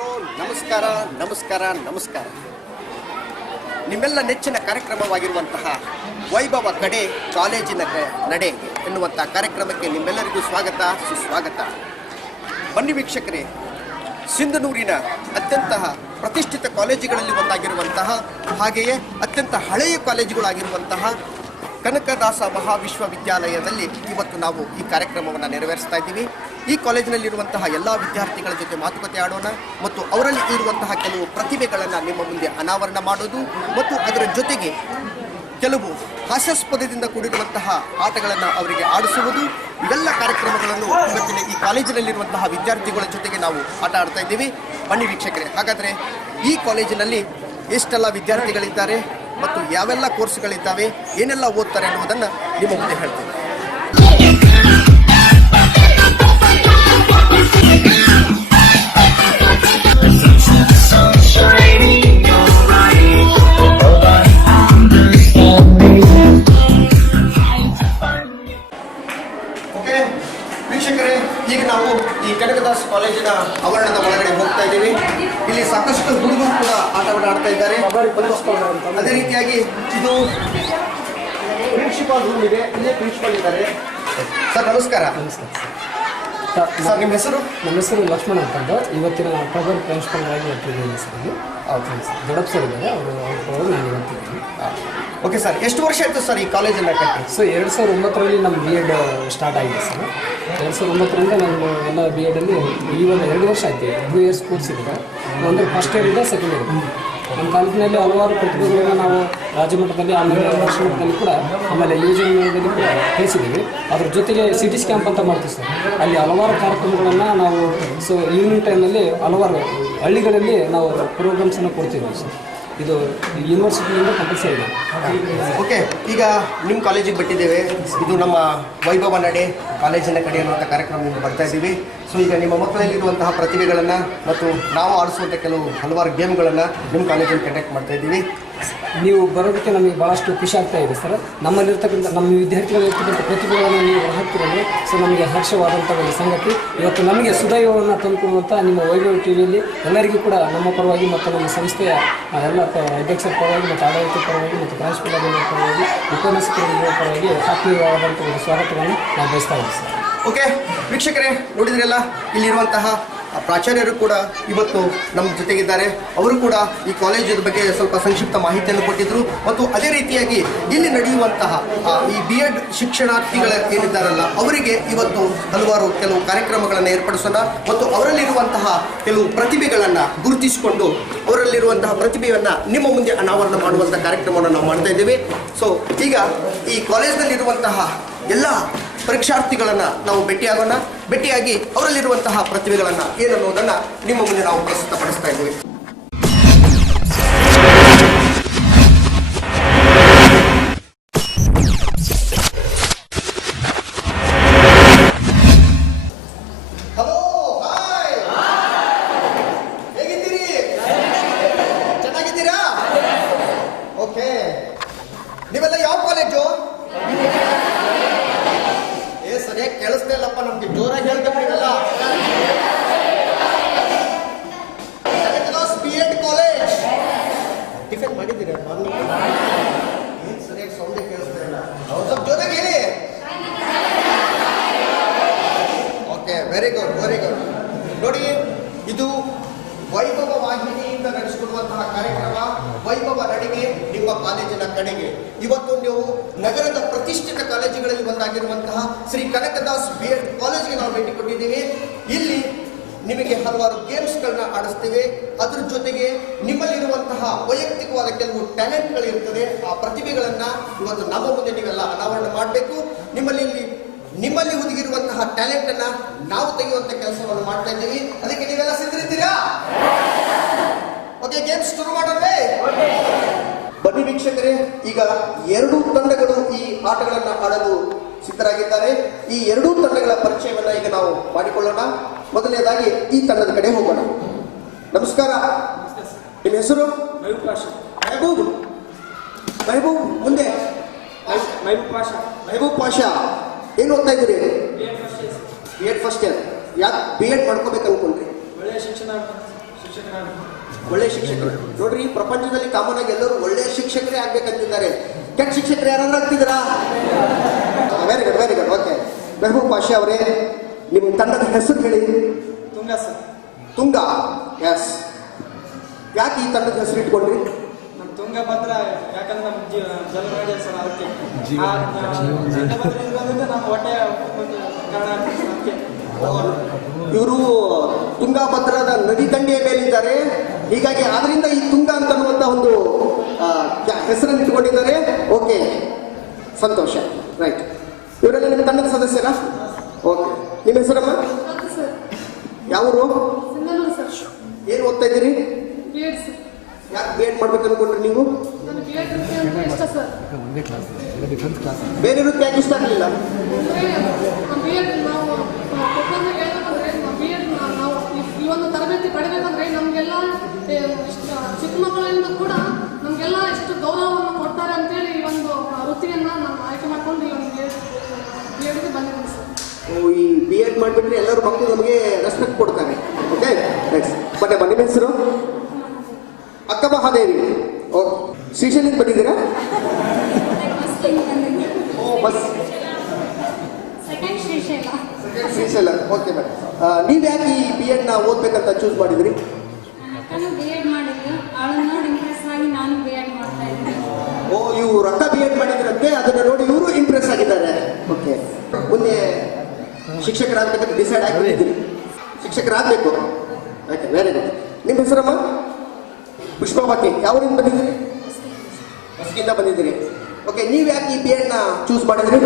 ವೀಕ್ಷಕರು ನಮಸ್ಕಾರ ನಮಸ್ಕಾರ ನಮಸ್ಕಾರ. ನಿಮ್ಮೆಲ್ಲ ನೆಚ್ಚಿನ ಕಾರ್ಯಕ್ರಮವಾಗಿರುವಂತಹ ವೈಭವ ಕಡೆ ಕಾಲೇಜಿನ ನಡೆ ಎನ್ನುವಂಥ ಕಾರ್ಯಕ್ರಮಕ್ಕೆ ನಿಮ್ಮೆಲ್ಲರಿಗೂ ಸ್ವಾಗತ ಸುಸ್ವಾಗತ. ಬನ್ನಿ ವೀಕ್ಷಕರೇ, ಸಿಂಧನೂರಿನ ಅತ್ಯಂತ ಪ್ರತಿಷ್ಠಿತ ಕಾಲೇಜುಗಳಲ್ಲಿ ಒಂದಾಗಿರುವಂತಹ ಹಾಗೆಯೇ ಅತ್ಯಂತ ಹಳೆಯ ಕಾಲೇಜುಗಳಾಗಿರುವಂತಹ ಕನಕದಾಸ ಮಹಾವಿಶ್ವವಿದ್ಯಾಲಯದಲ್ಲಿ ಇವತ್ತು ನಾವು ಈ ಕಾರ್ಯಕ್ರಮವನ್ನು ನೆರವೇರಿಸ್ತಾ ಇದ್ದೀವಿ. ಈ ಕಾಲೇಜಿನಲ್ಲಿರುವಂತಹ ಎಲ್ಲ ವಿದ್ಯಾರ್ಥಿಗಳ ಜೊತೆ ಮಾತುಕತೆ ಆಡೋಣ ಮತ್ತು ಅವರಲ್ಲಿ ಇರುವಂತಹ ಕೆಲವು ಪ್ರತಿಭೆಗಳನ್ನು ನಿಮ್ಮ ಮುಂದೆ ಅನಾವರಣ ಮಾಡೋದು ಮತ್ತು ಅದರ ಜೊತೆಗೆ ಕೆಲವು ಹಾಸ್ಯಾಸ್ಪದದಿಂದ ಕೂಡಿರುವಂತಹ ಆಟಗಳನ್ನು ಅವರಿಗೆ ಆಡಿಸುವುದು, ಇವೆಲ್ಲ ಕಾರ್ಯಕ್ರಮಗಳನ್ನು ಇವತ್ತಿನ ಈ ಕಾಲೇಜಿನಲ್ಲಿರುವಂತಹ ವಿದ್ಯಾರ್ಥಿಗಳ ಜೊತೆಗೆ ನಾವು ಆಟ ಆಡ್ತಾ ಇದ್ದೀವಿ. ಬನ್ನಿ ವೀಕ್ಷಕರೇ, ಹಾಗಾದರೆ ಈ ಕಾಲೇಜಿನಲ್ಲಿ ಎಷ್ಟೆಲ್ಲ ವಿದ್ಯಾರ್ಥಿಗಳಿದ್ದಾರೆ ಮತ್ತು ಯಾವೆಲ್ಲ ಕೋರ್ಸ್ಗಳಿದ್ದಾವೆ, ಏನೆಲ್ಲ ಓದ್ತಾರೆ ಅನ್ನೋದನ್ನು ನಿಮ್ಮ ಮುಂದೆ ಹೇಳ್ತೇನೆ. ಓಕೆ ವೀಕ್ಷಕರೇ, ಈಗ ನಾವು ಈ ಕನಕದಾಸ್ ಕಾಲೇಜಿನ ಆವರಣದ ಒಳಗಡೆ ಹೋಗ್ತಾ ಇದ್ದೀವಿ. ಇಲ್ಲಿ ಸಾಕಷ್ಟು ಹುಡುಗರು ಕೂಡ ಆಟವನ್ನು ಆಡ್ತಾ ಇದ್ದಾರೆ. ಅದೇ ರೀತಿಯಾಗಿ ಇದು ಪ್ರಿನ್ಸಿಪಾಲ್ ರೂಮ್ ಇದೆ. ಇಲ್ಲೇ ಪ್ರಿನ್ಸಿಪಾಲ್ ಇದ್ದಾರೆ. ಸರ್ ನಮಸ್ಕಾರ. ಸರ್ ನಿಮ್ಮ ಹೆಸರು? ನಮ್ಮ ಹೆಸರು ಲಕ್ಷ್ಮಣ ಅಂತಂದು. ಇವತ್ತಿನ ಪ್ರಭರ್ ಪ್ರಿನ್ಸಿಪಲ್ ಆಗಿ ಬರ್ತಿದ್ದೀನಿ ಸರ್. ಹೌದು ಸರ್, ದೊಡ್ಡಪ್ಪ ಸರ್ ಇದ್ದಾರೆ, ಅವರು ನಾನು ಇವತ್ತಿದ್ದೀನಿ. ಓಕೆ ಸರ್, ಎಷ್ಟು ವರ್ಷ ಆಯಿತು ಸರ್ ಈ ಕಾಲೇಜನ್ನು ಕಟ್ಟಿ? ಸೊ 2009ರಲ್ಲಿ ನಮ್ಮ ಬಿ ಎಡ್ ಸ್ಟಾರ್ಟ್ ಆಗಿದೆ ಸರ್. 2009ರಿಂದ ನಾನು ಎಲ್ಲ ಬಿ ಎಡಲ್ಲಿ ಇವಾಗ 2 ವರ್ಷ ಆಯ್ತು. 2 ಇಯರ್ಸ್ ಕೋರ್ಸ್ ಇದೆ. ಒಂದು ಫಸ್ಟ್ ಇಯರ್ ಇದೆ, ಸೆಕೆಂಡ್ ಇಯರ್ ಇದೆ. ನಮ್ಮ ಕಾಲೇಜಿನಲ್ಲಿ ಹಲವಾರು ಪ್ರತಿಭೆಗಳನ್ನ ನಾವು ರಾಜ್ಯ ಮಟ್ಟದಲ್ಲಿ, ಆಮೇಲೆ ರಾಷ್ಟ್ರ ಮಟ್ಟದಲ್ಲಿ ಕೂಡ, ಆಮೇಲೆ ಯೋಜನೆಯಲ್ಲಿ ಕೂಡ ಕಳಿಸಿದ್ದೀವಿ. ಅದ್ರ ಜೊತೆಗೆ ಸಿಟೀಸ್ ಕ್ಯಾಂಪ್ ಅಂತ ಮಾಡ್ತೀವಿ ಸರ್. ಅಲ್ಲಿ ಹಲವಾರು ಕಾರ್ಯಕ್ರಮಗಳನ್ನು ನಾವು ಈವ್ನಿಂಗ್ ಟೈಮಲ್ಲಿ ಹಲವಾರು ಹಳ್ಳಿಗಳಲ್ಲಿ ನಾವು ಪ್ರೋಗ್ರಾಮ್ಸನ್ನು ಕೊಡ್ತೀವಿ ಸರ್. ಇದು ಯೂನಿವರ್ಸಿಟಿಯಿಂದ ಕಂಪಲ್ಸರಿ ಇದೆ. ಓಕೆ, ಈಗ ನಿಮ್ಮ ಕಾಲೇಜಿಗೆ ಬಿಟ್ಟಿದ್ದೇವೆ. ಇದು ನಮ್ಮ ವೈಭವ ನಡೆ ಕಾಲೇಜಿನ ಕಡೆ ಅನ್ನುವಂಥ ಕಾರ್ಯಕ್ರಮದಿಂದ ಬರ್ತಾ ಇದ್ದೀವಿ. ಸೊ ಈಗ ನಿಮ್ಮ ಮಕ್ಕಳಲ್ಲಿರುವಂತಹ ಪ್ರತಿಭೆಗಳನ್ನು ಮತ್ತು ನಾವು ಆಡಿಸುವಂಥ ಹಲವಾರು ಗೇಮ್ಗಳನ್ನು ನಿಮ್ಮ ಕಾಲೇಜಲ್ಲಿ ಕಂಡಕ್ಟ್ ಮಾಡ್ತಾ ಇದ್ದೀವಿ. ನೀವು ಬರೋದಕ್ಕೆ ನಮಗೆ ಭಾಳಷ್ಟು ಖುಷಿ ಆಗ್ತಾ ಇದೆ ಸರ್. ನಮ್ಮಲ್ಲಿರ್ತಕ್ಕಂಥ ನಮ್ಮ ವಿದ್ಯಾರ್ಥಿಗಳಿರ್ತಕ್ಕಂಥ ಪ್ರತಿಭೆಗಳನ್ನು ನೀವು ಹಾಕ್ತಿರೋದು ಸೊ ನಮಗೆ ಹರ್ಷವಾದಂಥ ಒಂದು ಸಂಗತಿ. ಇವತ್ತು ನಮಗೆ ಸುದೈವವನ್ನು ತಂದುಕೊಡುವಂಥ ನಿಮ್ಮ ವೈಭವ ಟಿವಿಯಲ್ಲಿ ಎಲ್ಲರಿಗೂ ಕೂಡ ನಮ್ಮ ಪರವಾಗಿ ಮತ್ತು ನಮ್ಮ ಸಂಸ್ಥೆಯ ಎಲ್ಲ ಅಧ್ಯಕ್ಷರ ಪರವಾಗಿ ಮತ್ತು ಆಡಳಿತ ಪರವಾಗಿ ಮತ್ತು ಪ್ರಾಂಶುಪಾಲರ ಪರವಾಗಿ ಉಪನ್ಯಾಸಕರ ಪರವಾಗಿ ಆತ್ಮೀಯವಾದಂಥ ಒಂದು ಸ್ವಾಗತವನ್ನು ನಾವು ಬಯಸ್ತಾ ಇದ್ದೀವಿ ಸರ್. ಓಕೆ ವೀಕ್ಷಕರೇ, ನೋಡಿದ್ರಲ್ಲ, ಇಲ್ಲಿರುವಂತಹ ಪ್ರಾಚಾರ್ಯರು ಕೂಡ ಇವತ್ತು ನಮ್ಮ ಜೊತೆಗಿದ್ದಾರೆ. ಅವರು ಕೂಡ ಈ ಕಾಲೇಜಿನ ಬಗ್ಗೆ ಸ್ವಲ್ಪ ಸಂಕ್ಷಿಪ್ತ ಮಾಹಿತಿಯನ್ನು ಕೊಟ್ಟಿದ್ದರು ಮತ್ತು ಅದೇ ರೀತಿಯಾಗಿ ಇಲ್ಲಿ ನಡೆಯುವಂತಹ ಈ ಬಿ ಎಡ್ ಶಿಕ್ಷಣಾರ್ಥಿಗಳು ಏನಿದ್ದಾರಲ್ಲ ಅವರಿಗೆ ಇವತ್ತು ಕೆಲವು ಕಾರ್ಯಕ್ರಮಗಳನ್ನು ಏರ್ಪಡಿಸೋಣ ಮತ್ತು ಅವರಲ್ಲಿರುವಂತಹ ಕೆಲವು ಪ್ರತಿಭೆಗಳನ್ನು ಗುರುತಿಸಿಕೊಂಡು ಅವರಲ್ಲಿರುವಂತಹ ಪ್ರತಿಭೆಯನ್ನು ನಿಮ್ಮ ಮುಂದೆ ಅನಾವರಣ ಮಾಡುವಂಥ ಕಾರ್ಯಕ್ರಮವನ್ನು ನಾವು ಮಾಡ್ತಾ ಇದ್ದೇವೆ. ಸೊ ಈಗ ಈ ಕಾಲೇಜಿನಲ್ಲಿರುವಂತಹ ಎಲ್ಲ ಪರೀಕ್ಷಾರ್ಥಿಗಳನ್ನು ನಾವು ಭೇಟಿಯಾಗಿ ಅವರಲ್ಲಿರುವಂತಹ ಪ್ರತಿಭೆಗಳನ್ನು ಏನನ್ನೋದನ್ನು ನಿಮ್ಮ ಮುಂದೆ ನಾವು ಪ್ರಸ್ತುತಪಡಿಸ್ತಾ ಇದ್ದೀವಿ. ಹಲೋ, ಹಾಯ್, ಹೇಗಿದ್ದೀರಿ? ಚೆನ್ನಾಗಿದ್ದೀರಾ? ಓಕೆ, ನೀವೆಲ್ಲ ಯಾವ ಕಾಲೇಜು? ಸರಿಯಾಗಿ ಕೇಳಿಸ್ತಾ ಇಲ್ಲಪ್ಪ, ನಮ್ಗೆ ಜೋರಾಗಿ ಹೇಳ್ಬೇಕಲ್ಲ. ಬಿ ಎಡ್ ಕಾಲೇಜ್ ಟಿಫನ್ ಮಾಡಿದ್ದೀರಾ? ಏನು ಸರಿಯಾಗಿ ಸೌಂಡೇ ಕೇಳಿಸ್ತಾ ಇಲ್ಲ, ಸ್ವಲ್ಪ ಜೋರಾಗಿ ಹೇಳಿ. Okay, very good very good. ನೋಡಿ, ಇದು ವೈಭವ ವಾಹಿನಿಯಿಂದ ನಡೆಸಿಕೊಡುವಂತಹ ಕಾರ್ಯಕ್ರಮ ವೈಭವ ನಡಿಗೆ ನಿಮ್ಮ ಕಾಲೇಜಿನ ಕಡೆಗೆ. ಇವತ್ತು ನೀವು ನಗರದ ಪ್ರತಿಷ್ಠಿತ ಕಾಲೇಜುಗಳಲ್ಲಿ ಒಂದಾಗಿರುವಂತಹ ಶ್ರೀ ಕನಕದಾಸ್ ಬಿ ಎಡ್ ಕಾಲೇಜ್ಗೆ ನಾವು ಭೇಟಿ ಕೊಟ್ಟಿದ್ದೀವಿ. ಇಲ್ಲಿ ನಿಮಗೆ ಹಲವಾರು ಗೇಮ್ಸ್ಗಳನ್ನ ಆಡಿಸ್ತೇವೆ. ಅದ್ರ ಜೊತೆಗೆ ನಿಮ್ಮಲ್ಲಿರುವಂತಹ ವೈಯಕ್ತಿಕವಾದ ಕೆಲವು ಟ್ಯಾಲೆಂಟ್ಗಳಿರ್ತದೆ. ಆ ಪ್ರತಿಭೆಗಳನ್ನು ಇವತ್ತು ನಮ್ಮ ಮುಂದೆ ನೀವೆಲ್ಲ ಅನಾವರಣ ಮಾಡಬೇಕು. ನಿಮ್ಮಲ್ಲಿ ಹುದುಗಿರುವಂತಹ ಟ್ಯಾಲೆಂಟ್ ಅನ್ನ ನಾವು ತೆಗೆಯುವಂತ ಕೆಲಸವನ್ನು ಮಾಡ್ತಾ ಇದ್ದೀವಿ. ಅದಕ್ಕೆ ನೀವೆಲ್ಲ ಸಿದ್ಧರಿದ್ದೀರಾ? ಓಕೆ, ಗೇಮ್ಸ್ ಶುರು ಮಾಡೋಣವೇ? ಬನ್ನಿ ವೀಕ್ಷಕರೇ, ಈಗ 2 ತಂಡಗಳು ಈ ಆಟಗಳನ್ನು ಆಡಲು ಸಿದ್ಧರಾಗಿದ್ದಾರೆ. ಈ 2 ತಂಡಗಳ ಪರಿಚಯವನ್ನ ಈಗ ನಾವು ಮಾಡಿಕೊಳ್ಳೋಣ. ಮೊದಲನೇದಾಗಿ ಈ ತಂಡದ ಕಡೆ ಹೋಗೋಣ. ನಮಸ್ಕಾರ, ನಿಮ್ಮ ಹೆಸರು? ಮೆಹಬೂಬ್, ಮುಂದೆ ಮೆಹಬೂಬ್ ಪಾಷಾ. ಏನು ಓದ್ತಾ ಇದ್ದೀರಿ? B Ed first year. ಯಾಕೆ ಬಿ ಎಡ್ ಮಾಡ್ಕೋಬೇಕು ಅನ್ಕೊಂಡ್ರಿ? ಒಳ್ಳೆಯ ಶಿಕ್ಷಣ ಒಳ್ಳೆ ಶಿಕ್ಷಕರು ನೋಡ್ರಿ, ಈ ಪ್ರಪಂಚದಲ್ಲಿ ಕಾಮನ್ ಆಗಿ ಎಲ್ಲರೂ ಒಳ್ಳೆ ಶಿಕ್ಷಕರೇ ಆಗ್ಬೇಕಂತಿದ್ದಾರೆ. ಕೆಟ್ಟ ಶಿಕ್ಷಕರು ಯಾರಾದ್ರೂ ಆಗ್ತಿದ್ದೀರಾ? Very good, very good. Okay, Mehboob Pasha ಅವರೇ, ನಿಮ್ಮ ತಂಡದ ಹೆಸರು ಹೇಳಿ. ತುಂಗ ಸರ್. ತುಂಗ, ಎಸ್. ಯಾಕೆ ಈ ತಂಡದ ಹೆಸರು ಇಟ್ಕೊಂಡ್ರಿ? ನಮ್ಮ ತುಂಗಭದ್ರ ಯಾಕಂದ್ರೆ ನಮ್ಮ ಜಲನಾಡಿ ಸರ್, ಅದಕ್ಕೆ ತುಂಗಭದ್ರ ನಮ್ಮ ಹೊಟ್ಟೆ ಕಾರಣ ಅದಕ್ಕೆ. ಇವರು ತುಂಗಾಭದ್ರದ ನದಿ ದಂಡೆಯ ಮೇಲಿದ್ದಾರೆ, ಹೀಗಾಗಿ ಆದ್ರಿಂದ ಈ ತುಂಗ ಅಂತನ್ನುವಂತ ಒಂದು ಹೆಸರನ್ನು ಇಟ್ಕೊಂಡಿದ್ದಾರೆ. ಓಕೆ, ಸಂತೋಷ. ರೈಟ್, ಇವರೆಲ್ಲ ನಿಮ್ಮ ತಂಡದ ಸದಸ್ಯರ? ಓಕೆ, ನಿಮ್ಮ ಹೆಸರಮ್ಮ? ಯಾವರು? ಏನು ಓದ್ತಾ ಇದ್ದೀರಿ? ಯಾಕೆ ಬಿ ಎಡ್ ಮಾಡ್ಬೇಕು ಅನ್ಕೊಂಡ್ರಿ ನೀವು? ಬೇರೆ ವೃತ್ತಿ ಯಾಕೆ ಇಷ್ಟ ಆಗಲಿಲ್ಲ? ಈ ಒಂದು ತರಬೇತಿ ಪಡಿಬೇಕಂದ್ರೆ ನಮಗೆಲ್ಲ ಚಿಕ್ಕ ಮಕ್ಕಳಿಂದ ಕೂಡ ನಮಗೆಲ್ಲ ಎಷ್ಟು ಗೌರವವನ್ನು ಕೊಡ್ತಾರೆ ಅಂತೇಳಿ ಈ ಒಂದು ವೃತ್ತಿಯನ್ನು ನಾನು ಆಯ್ಕೆ ಮಾಡ್ಕೊಂಡು ಈ ಒಂದು ಬಿ ಎಡ್ಗೆ ಬಂದಿದ್ದೀನಿ ಸರ್. ಈ ಬಿ ಎಡ್ ಮಾಡಿಬಿಟ್ರೆ ಎಲ್ಲರೂ ಮಕ್ಕಳು ನಮಗೆ ರೆಸ್ಪೆಕ್ಟ್ ಕೊಡ್ತಾರೆ. ಓಕೆ, ನೆಕ್ಸ್ಟ್ ಬನ್ನಿ. ನಿಮ್ಮ ಹೆಸರು? ಅಕ್ಕ ಮಹಾದೇವಿ. ಓಕೆ, ಶ್ರೀಶೈಲಿಂದ ಬಂದಿದ್ದೀರಾ? ಬಸ್ ಶ್ರೀಶೈಲ. ಓಕೆ ಮೇಡಮ್, ನೀವು ಯಾಕೆ ಈ ಬಿ ಎಡ್ನ ಓದ್ಬೇಕಂತ ಚೂಸ್ ಮಾಡಿದ್ರಿ? ಓ, ಇವ್ರು ಅಕ್ಕ ಬಿ ಎಡ್ ಮಾಡಿದ್ರಂತೆ, ಅದನ್ನ ನೋಡಿ ಇವರು ಇಂಪ್ರೆಸ್ ಆಗಿದ್ದಾರೆ. ಓಕೆ, ಮುಂದೆ ಶಿಕ್ಷಕರಾಗಬೇಕಂತ ಡಿಸೈಡ್ ಆಗಿದ್ದೀರಿ? ಶಿಕ್ಷಕರಾಗಬೇಕು. Okay, very good. ನಿಮ್ಮ ಹೆಸರಮ್ಮ? ಪುಷ್ಪಾವತಿ. ಯಾವೂರಿಂದ ಬಂದಿದ್ದೀರಿ? ಹೊಸಗಿಂದ ಬಂದಿದ್ದೀರಿ. ಓಕೆ, ನೀವು ಯಾಕೆ ಈ ಬಿ ಎಡ್ನ ಚೂಸ್ ಮಾಡಿದ್ರಿ?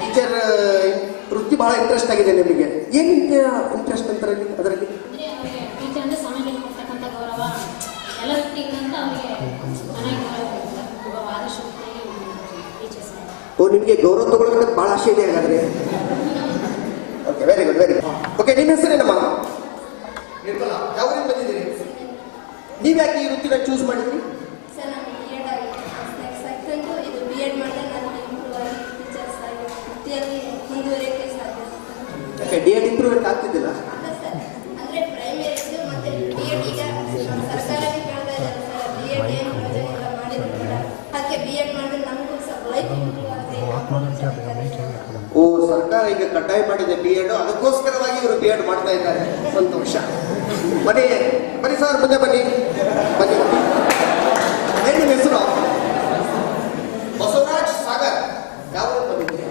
ಟೀಚರ್ ವೃತ್ತಿ ಬಹಳ ಇಂಟ್ರೆಸ್ಟ್ ಆಗಿದೆ ನಿಮಗೆ. ಏನು ಇಂಟ್ರೆಸ್ಟ್ ಅಂತಾರೆ ಅದರಲ್ಲಿ? ಓ, ನಿಮಗೆ ಗೌರವ ತಗೊಳ್ಬೇಕಂತ ಬಹಳ ಆಸೆ ಇದೆ ಹಾಗಾದ್ರೆ. Okay, very good, very good. Okay, ನಿಮ್ಮ ಹೆಸರೇನಮ್ಮ? ನಿರ್ಮಲಾ. ಯಾವೂರಿಂದ ಬಂದಿದ್ದೀರಿ? ನೀವು ಯಾಕೆ ಈ ವೃತ್ತಿನ ಚೂಸ್ ಮಾಡಿದ್ರಿ? ಯಾಕೆ ಡಿ ಎಡ್ ಇಂಪ್ರೂವ್ಮೆಂಟ್ ಆಗ್ತಿದ್ದಿಲ್ಲ? ಓ, ಸರ್ಕಾರ ಈಗ ಕಡ್ಡಾಯ ಮಾಡಿದೆ ಬಿ ಎಡ್, ಅದಕ್ಕೋಸ್ಕರವಾಗಿ ಇವರು ಬಿ ಎಡ್ ಮಾಡ್ತಾ ಇದ್ದಾರೆ. ಸಂತೋಷ. ಬನ್ನಿ ಬನ್ನಿ ಸರ್, ಮುಂದೆ ಬನ್ನಿ ಬನ್ನಿ. ಏನು ನಿಮ್ಮ ಹೆಸರು? ಬಸವರಾಜ್ ಸಾಗರ್. ಯಾವ ಬಂದಿದ್ದೀರಿ?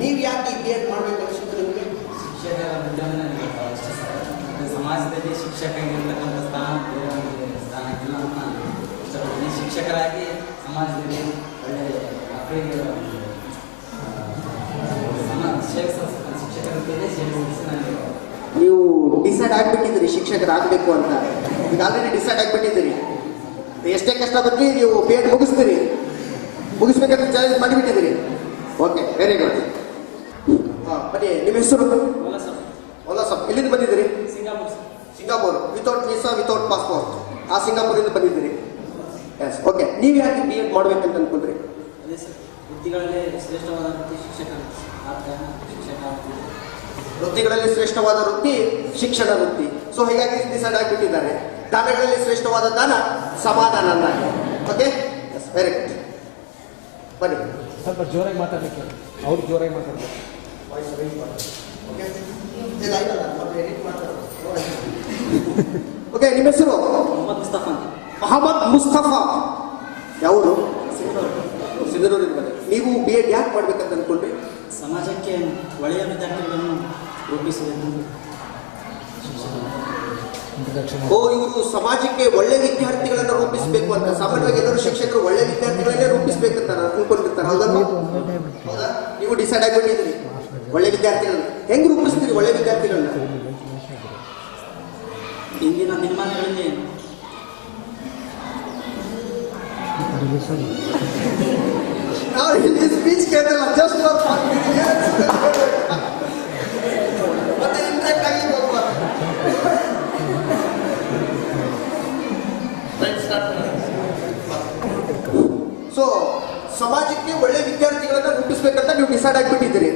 ನೀವು ಯಾಕೆ ಈ ಬಿ ಎಡ್ ಮಾಡ್ಬೇಕು ಅನಿಸುತ್ತೆ ನಿಮಗೆ? ಶಿಕ್ಷಕರ ವಿದ್ಯಾರ್ಥಿ ಸಮಾಜದಲ್ಲಿ ಶಿಕ್ಷಕರಿರ್ತಕ್ಕಂಥ ಸ್ಥಾನಕ್ಕಿಲ್ಲ ಅಂತ ಇಷ್ಟಪಡ್ತೀನಿ. ಶಿಕ್ಷಕರಾಗಿ ಸಮಾಜದಲ್ಲಿ ಒಳ್ಳೆಯ ಮಕ್ಕಳಿಗೆ ಶಿಕ್ಷಕರಲ್ಲಿ ನೀವು ಡಿಸೈಡ್ ಆಗ್ಬಿಟ್ಟಿದ್ದೀರಿ ಶಿಕ್ಷಕರಾಗಬೇಕು ಅಂತ. ಈಗ ಆಲ್ರೆಡಿ ಡಿಸೈಡ್ ಆಗ್ಬಿಟ್ಟಿದ್ದೀರಿ. ಎಷ್ಟೇ ಕಷ್ಟ ಬಂದ್ರಿ ನೀವು ಬಿ ಎಡ್ ಮುಗಿಸ್ತೀರಿ, ಮುಗಿಸ್ಬೇಕಂತ ಚಾಲೆಂಜ್ ಮಾಡಿಬಿಟ್ಟಿದ್ದೀರಿ. Okay, very good. ಬನ್ನಿ, ನಿಮ್ಮ ಹೆಸರು? ಸರ್. ಎಲ್ಲಿಂದ ಬಂದಿದ್ದೀರಿ? Singapore. Without visa, without passport. ಆ ಸಿಂಗಾಪುರಿಂದ ಬಂದಿದ್ದೀರಿ. ಎಸ್. ಓಕೆ, ನೀವು ಯಾಕೆ ಬಿ ಎಡ್ ಮಾಡ್ಬೇಕಂತ ಅನ್ಕೊಂಡ್ರಿ? ಅದೇ ಸರ್, ವೃತ್ತಿಗಳಲ್ಲಿ ಶ್ರೇಷ್ಠವಾದ ವೃತ್ತಿ ಶಿಕ್ಷಕ. ವೃತ್ತಿಗಳಲ್ಲಿ ಶ್ರೇಷ್ಠವಾದ ವೃತ್ತಿ ಶಿಕ್ಷಣ ವೃತ್ತಿ. ಸೊ ಹೀಗಾಗಿ ಡಿಸೈಡ್ ಆಗಿಬಿಟ್ಟಿದ್ದಾರೆ. ದಾನಗಳಲ್ಲಿ ಶ್ರೇಷ್ಠವಾದ ದಾನ ಸಮಾಧಾನ ಅಂದಾಗ. Okay, yes, very good. ಬನ್ನಿ. ಸ್ವಲ್ಪ ಜೋರಾಗಿ ಮಾತಾಡಲಿಕ್ಕೆ, ಅವ್ರು ಜೋರಾಗಿ ಮಾತಾಡಬೇಕು. ಓಕೆ, ನಿಮ್ಮ ಹೆಸರು? ಮೊಹಮ್ಮದ್ ಮುಸ್ತಫಾ. ಯಾವುದು? ಸಿಂಧನೂರಿಂದ ಬನ್ನಿ. ನೀವು ಬಿ ಎಡ್ ಯಾಕೆ ಮಾಡ್ಬೇಕಂತ ಅನ್ಕೊಂಡ್ರಿ? ಸಮಾಜಕ್ಕೆ ಒಳ್ಳೆಯ ವಿದ್ಯಾರ್ಥಿಗಳನ್ನು ರೂಪಿಸಬೇಕು. ಓ, ಇವರು ಸಮಾಜಕ್ಕೆ ಒಳ್ಳೆ ವಿದ್ಯಾರ್ಥಿಗಳನ್ನು ರೂಪಿಸಬೇಕು ಅಂತ. ಸಾಮಾನ್ಯವಾಗಿ ಎಲ್ಲರೂ ಶಿಕ್ಷಕರು ಒಳ್ಳೆ ವಿದ್ಯಾರ್ಥಿಗಳನ್ನೇ ರೂಪಿಸಬೇಕಂತ ಅನ್ಕೊಂಡಿರ್ತಾರೆ. ಹೌದಾ? ನೀವು ಡಿಸೈಡ್ ಆಗಿಬಿಟ್ಟಿದ್ರಿ ಒಳ್ಳೆ ವಿದ್ಯಾರ್ಥಿಗಳನ್ನ. ಹೆಂಗ್ ರೂಪಿಸ್ತೀರಿ ಒಳ್ಳೆ ವಿದ್ಯಾರ್ಥಿಗಳನ್ನ? ಇಂದಿನ ದಿನಮಾನಗಳಲ್ಲಿ ನಾವು ಇಲ್ಲಿ ಸ್ಪೀಚ್ ಕೇಳ್ತಲ್ಲ, ಜಸ್ಟ್ ಮತ್ತೆ ಇಂಟ್ರಾಕ್ಟ್ ಆಗಿ ಹೋಗ್ಬಾರ್ದು. ಸೊ ಸಮಾಜಕ್ಕೆ ಒಳ್ಳೆ ವಿದ್ಯಾರ್ಥಿಗಳನ್ನ ರೂಪಿಸ್ಬೇಕಂತ ನೀವು ಡಿಸೈಡ್ ಆಗಿಬಿಟ್ಟಿದ್ದೀರಿ.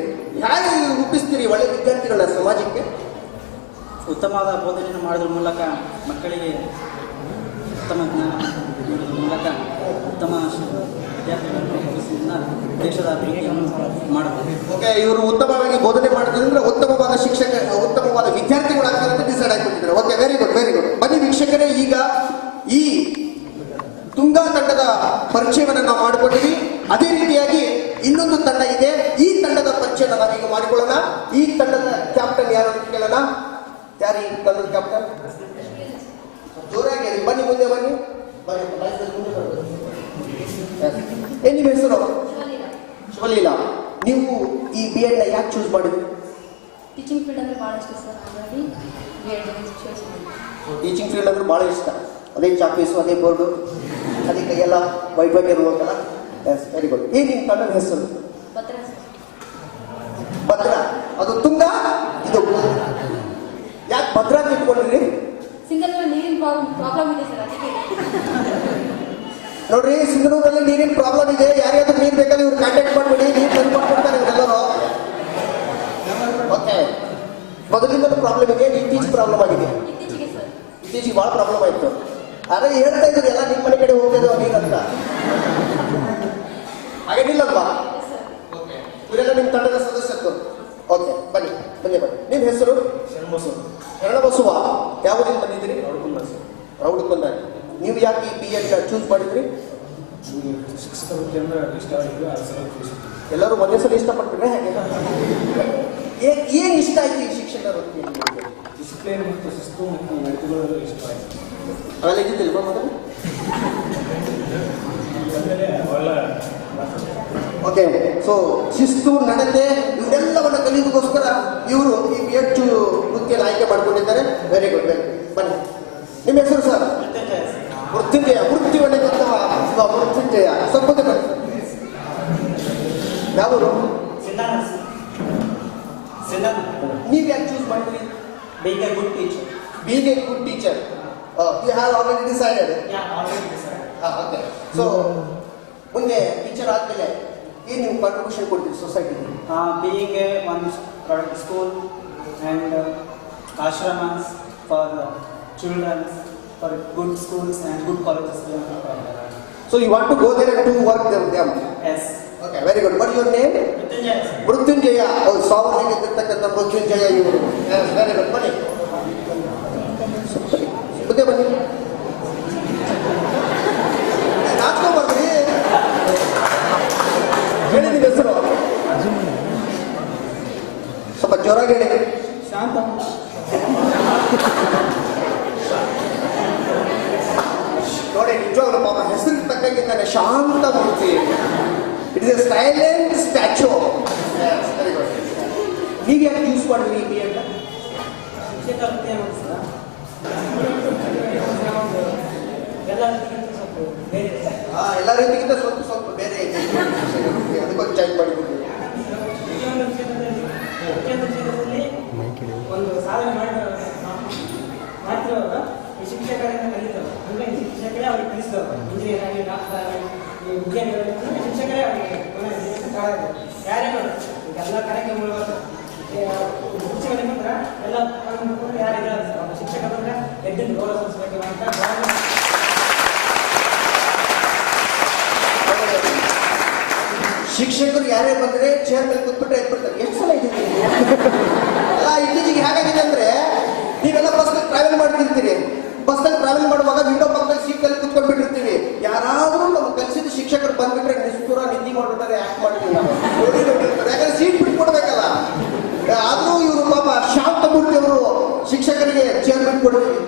ಹೇಗೆ ರೂಪಿಸ್ತೀರಿ ಒಳ್ಳೆ ವಿದ್ಯಾರ್ಥಿಗಳನ್ನ ಸಮಾಜಕ್ಕೆ? ಉತ್ತಮವಾದ ಬೋಧನೆಯನ್ನು ಮಾಡೋದ್ರ ಮೂಲಕ ಮಕ್ಕಳಿಗೆ ಉತ್ತಮ ಜ್ಞಾನ ನೀಡುವುದರ ಮೂಲಕ ಉತ್ತಮ ವಿದ್ಯಾರ್ಥಿಗಳನ್ನು ರೂಪಿಸುವುದರಿಂದ ದೇಶದ ಅಭಿವೃದ್ಧಿಯನ್ನು ಮಾಡಬಹುದು. ಓಕೆ, ಇವರು ಉತ್ತಮವಾಗಿ ಬೋಧನೆ ಮಾಡೋದ್ರಿಂದ ಉತ್ತಮವಾದ ಉತ್ತಮವಾದ ವಿದ್ಯಾರ್ಥಿಗಳಾಗ್ತಾರೆ ಅಂತ ಡಿಸೈಡ್ ಆಗಿಬಿಟ್ಟಿದ್ದಾರೆ. Okay, very good very good. ಬನ್ನಿ ವೀಕ್ಷಕರೇ, ಈಗ ಈ ತುಂಗಾ ತಂಡದ ಪರಿಚಯವನ್ನು ನಾವು ಮಾಡಿಕೊಂಡಿವಿ. ಅದೇ ರೀತಿಯಾಗಿ ಇನ್ನೊಂದು ತಂಡ ಇದೆ. ಈ ತಂಡದ ಪರಿಚಯನ ನಾವೀಗ ಮಾಡಿಕೊಳ್ಳೋಣ. ಈ ತಂಡದ ಕ್ಯಾಪ್ಟನ್ ಯಾರು ಅಂತ ಕೇಳೋಣ. ಯಾರು ಈ ತಂಡದ ಕ್ಯಾಪ್ಟನ್? ಜೋರಾಗಿ ಹೇಳಿ. ಬನ್ನಿ, ಮುಂದೆ ಬನ್ನಿ. ಏನ್ ನಿಮ್ಮ ಹೆಸರು? ಶಿವಲೀಲಾ. ನೀವು ಈ BEd ನ ಯಾಕೆ ಚೂಸ್ ಮಾಡಿದ್ರಿ? ಟೀಚಿಂಗ್ ಫೀಲ್ಡ್ ಅಂದ್ರೆ ಭಾಳ ಇಷ್ಟ ಸರ್, ಹಾಗಾಗಿ BEd ಚೂಸ್ ಮಾಡಿದ್ವಿ. ಟೀಚಿಂಗ್ ಫೀಲ್ಡ್ ಅಂದ್ರೆ ಭಾಳ ಇಷ್ಟ. ಅದೇ ಚಾಪೀಸು, ಅದೇ ಬೋರ್ಡು, ಅದೇ ಕೈಯೆಲ್ಲ ವೈಭವ ಇರುವಂತಲ್ಲ. S, very good. ಏನ್ ನಿಮ್ಮ ತಂಡದ ಹೆಸರು? ಭದ್ರ ಸರ್. ಭದ್ರ. ಅದು ತುಂಗಾ, ಇದು ಯಾಕೆ ಭದ್ರಾ ಅಂತ ಇಟ್ಕೊಂಡ್ರಿ? ಸಿಂಗಲ್ ನೀರಿನ ಪ್ರಾಬ್ಲಮ್ ಇದೆ ಸರ್, ಅದಕ್ಕೆ ನೋಡ್ರಿ, ಸಿಂಧನೂರಲ್ಲಿ ನೀರಿನ ಪ್ರಾಬ್ಲಮ್ ಇದೆ. ಯಾರ್ಯಾದ್ರು ನೀರು ಬೇಕಲ್ಲ ಇವ್ರು ಕಾಂಟ್ಯಾಕ್ಟ್ ಮಾಡ್ಬಿಡಿ, ನೀರು ತಂದು ಮಾಡ್ಕೊಡ್ತಾರೆ ಇವರೆಲ್ಲರೂ. ಓಕೆ, ಮೊದಲಿಂದಲೂ ಪ್ರಾಬ್ಲಮ್ ಇದೆ, ಇತ್ತೀಚೆಗೆ ಪ್ರಾಬ್ಲಮ್ ಆಗಿದೆ. ಇತ್ತೀಚೆಗೆ ಸರ್ ಇತ್ತೀಚೆಗೆ ಭಾಳ ಪ್ರಾಬ್ಲಮ್ ಆಯ್ತು. ಅದೇ ಹೇಳ್ತಾ ಇದ್ರು ಎಲ್ಲ ನಿಮ್ಮ ಮನೆ ಕಡೆ ಹೋಗೋದು ನೀರಂತ. ಹಾಗೇನಿಲ್ಲಲ್ವಾ? ಇವರೆಲ್ಲ ನಿಮ್ಮ ತಂಡದ ಸದಸ್ಯರು. ಓಕೆ, ಬನ್ನಿ ಬನ್ನಿ ಬನ್ನಿ. ನಿಮ್ಮ ಹೆಸರು? ಶರಣಬಸವ. ಯಾವ ಊರಿಂದ ಬಂದಿದ್ದೀರಿ? ರೌಡಕುಂದ. ನೀವು ಯಾಕೆ ಈ BEd ಚೂಸ್ ಮಾಡಿದ್ರಿ? ಎಲ್ಲರೂ ಒಂದೇ ಸಲ ಇಷ್ಟಪಟ್ಬಿಟ್ರೆ ಹಾಗೆ? ಏನ್ ಇಷ್ಟ ಆಯ್ತು ಈ ಶಿಕ್ಷಣ ವೃತ್ತಿ? ಡಿಸಿಪ್ಲಿನ್ ಮತ್ತು ಶಿಸ್ತು ಮತ್ತು ನಡತೆಗಳು ಇಷ್ಟ ಆಯಿತು. ಅವೆಲ್ಲ ಇದ್ದಿದ್ದಿಲ್ವಾ ಮೊದಲು? ಓಕೆ, ಸೊ ಶಿಸ್ತು, ನಡತೆ ಇದೆಲ್ಲವನ್ನು ಕಲಿಯೋದಕ್ಕೋಸ್ಕರ ಇವರು ಈ BEd ವೃತ್ತಿಯನ್ನು ಆಯ್ಕೆ ಮಾಡ್ಕೊಂಡಿದ್ದಾರೆ. Very good, very good. ಬನ್ನಿ, ನಿಮ್ಮ ಹೆಸರು ಸರ್? ಮೃತ್ಯುಂಜಯ. ವೃತ್ತಿ ಒಳ್ಳೆ ಗೊತ್ತವ ಮೃತ್ಯುಂಜಯ. ಸ್ವಲ್ಪ ಯಾವರು? ನೀವು ಯಾಕೆ ಚೂಸ್ ಮಾಡಿದ್ರಿ? Being a good teacher. Being a good teacher. You have already decided. Yeah, already decided. Okay. So ಮುಂದೆ ಟೀಚರ್ ಆದ್ಮೇಲೆ ಏನು ನೀವು ಕಾಂಟ್ರಿಬ್ಯೂಷನ್ ಕೊಡ್ತೀರಿ ಸೊಸೈಟಿಗೆ? Being a one school and ashramas for children, for good schools and good colleges. So you want to go there and to work with them? Yes. Okay, very good. What is your name? Mrityunjaya. ಸಾವರ್ಣಿಗೆ ಇರ್ತಕ್ಕಂಥ ಮೃತ್ಯುಂಜಯ ಇವರು. Very good. ಬನ್ನಿ, ಮುಂದೆ ಬನ್ನಿ. ನಾಚ್ಕೊಂಡ್ಬರ್ರಿ. ಹೇಳಿ ನಿಮ್ಮ ಹೆಸರು? ಸ್ವಲ್ಪ ಜೋರಾಗಿ ಹೇಳಿ. ಶಾಂತ. ನೋಡಿ, ನಿಜವಾಗ್ಲೂ ಪಾಪ ಹೆಸರಿಗೆ ತಕ್ಕಂಗಿದ್ದಾನೆ, Shanta Murthy. It is a silent statue. Very good. ನೀವು ಯಾಕೆ ಯೂಸ್ ಮಾಡಿದ್ರಿ ಈ BEd? ಎಲ್ಲ ರೀತಿಗಿಂತ ಸ್ವಲ್ಪ ಸ್ವಲ್ಪ ಬೇರೆ ಇದೆ, ಅದಕ್ಕೊಂದು ಚೇಂಜ್ ಮಾಡಿಬಿಟ್ಟು. ಒಂದು ಸಾಧನೆ ಮಾಡ್ತಿರೋರು ಈ ಶಿಕ್ಷಕರಿಂದ ಕಲಿತವರು, ಅಂದ್ರೆ ಈ ಶಿಕ್ಷಕರೇ ಅವ್ರಿಗೆ ಕಲಿಸಿದವರು. ಇಂಜಿನಿಯರ್ ಆಗಿ, ಡಾಕ್ಟರ್ ಆಗಿ, ಈ ವಿಜ್ಞಾನಿಗಳು ಶಿಕ್ಷಕರೇ ಅವರಿಗೆ ಯಾರೇ ನೋಡಿ ಎಲ್ಲ ಕಾರ್ಯಕ್ರಮಗಳು ಶಿಕ್ಷಕ ಬಂದ್ರೆ ಎಲ್ಲ ಯಾರಿಲ್ಲ ಶಿಕ್ಷಕ ಬಂದ್ರೆ ಎದ್ದು ಗೌರವಿಸಬೇಕು ಅಂತ. ಶಿಕ್ಷಕರು ಯಾರೇ ಬಂದ್ರೆ ಚೇರ್ ಮೇಲೆ ಕೂತ್ಬಿಟ್ರೆ ಎದ್ಬಿಡ್ತಾರೆ. ಎಷ್ಟು ಸಲ ಇದ್ದೀವಿ ಅಲ್ಲ? ಇತ್ತೀಚೆಗೆ ಹೇಗಾಗಿದೆ ಅಂದ್ರೆ, ನೀವೆಲ್ಲ ಬಸ್ನಲ್ಲಿ ಟ್ರಾವೆಲ್ ಮಾಡ್ತಿರ್ತೀರಿ. ಬಸ್ನಲ್ಲಿ ಟ್ರಾವೆಲ್ ಮಾಡುವಾಗ ವಿಂಡೋ ಪಕ್ಕದಲ್ಲಿ ಸೀಟಲ್ಲಿ ಕೂತ್ಕೊಂಡ್ಬಿಟ್ಟಿರ್ತೀವಿ. ಯಾರಾದ್ರೂ ನಮ್ಗೆ ಕಲಿಸಿದ ಶಿಕ್ಷಕರು ಬಂದ್ಬಿಟ್ರೆ ನಿಷ್ಠೂರ ನಿದ್ದೆ ಮಾಡ್ಬಿಟ್ಟಾರೆ. ಯಾಕೆ ಮಾಡ್ತೀವಿ ನಾವು? ಯಾಕಂದ್ರೆ ಸೀಟ್ ಬಿಟ್ಕೊಡ್ಬೇಕಲ್ಲ. ಆದ್ರೂ ಇವರು ಪಾಪ ಶಾಂತ ಮೂರ್ತಿ ಅವರು ಶಿಕ್ಷಕರಿಗೆ ಚೇರ್ ಬಿಟ್ಕೊಡ್ತೀವಿ.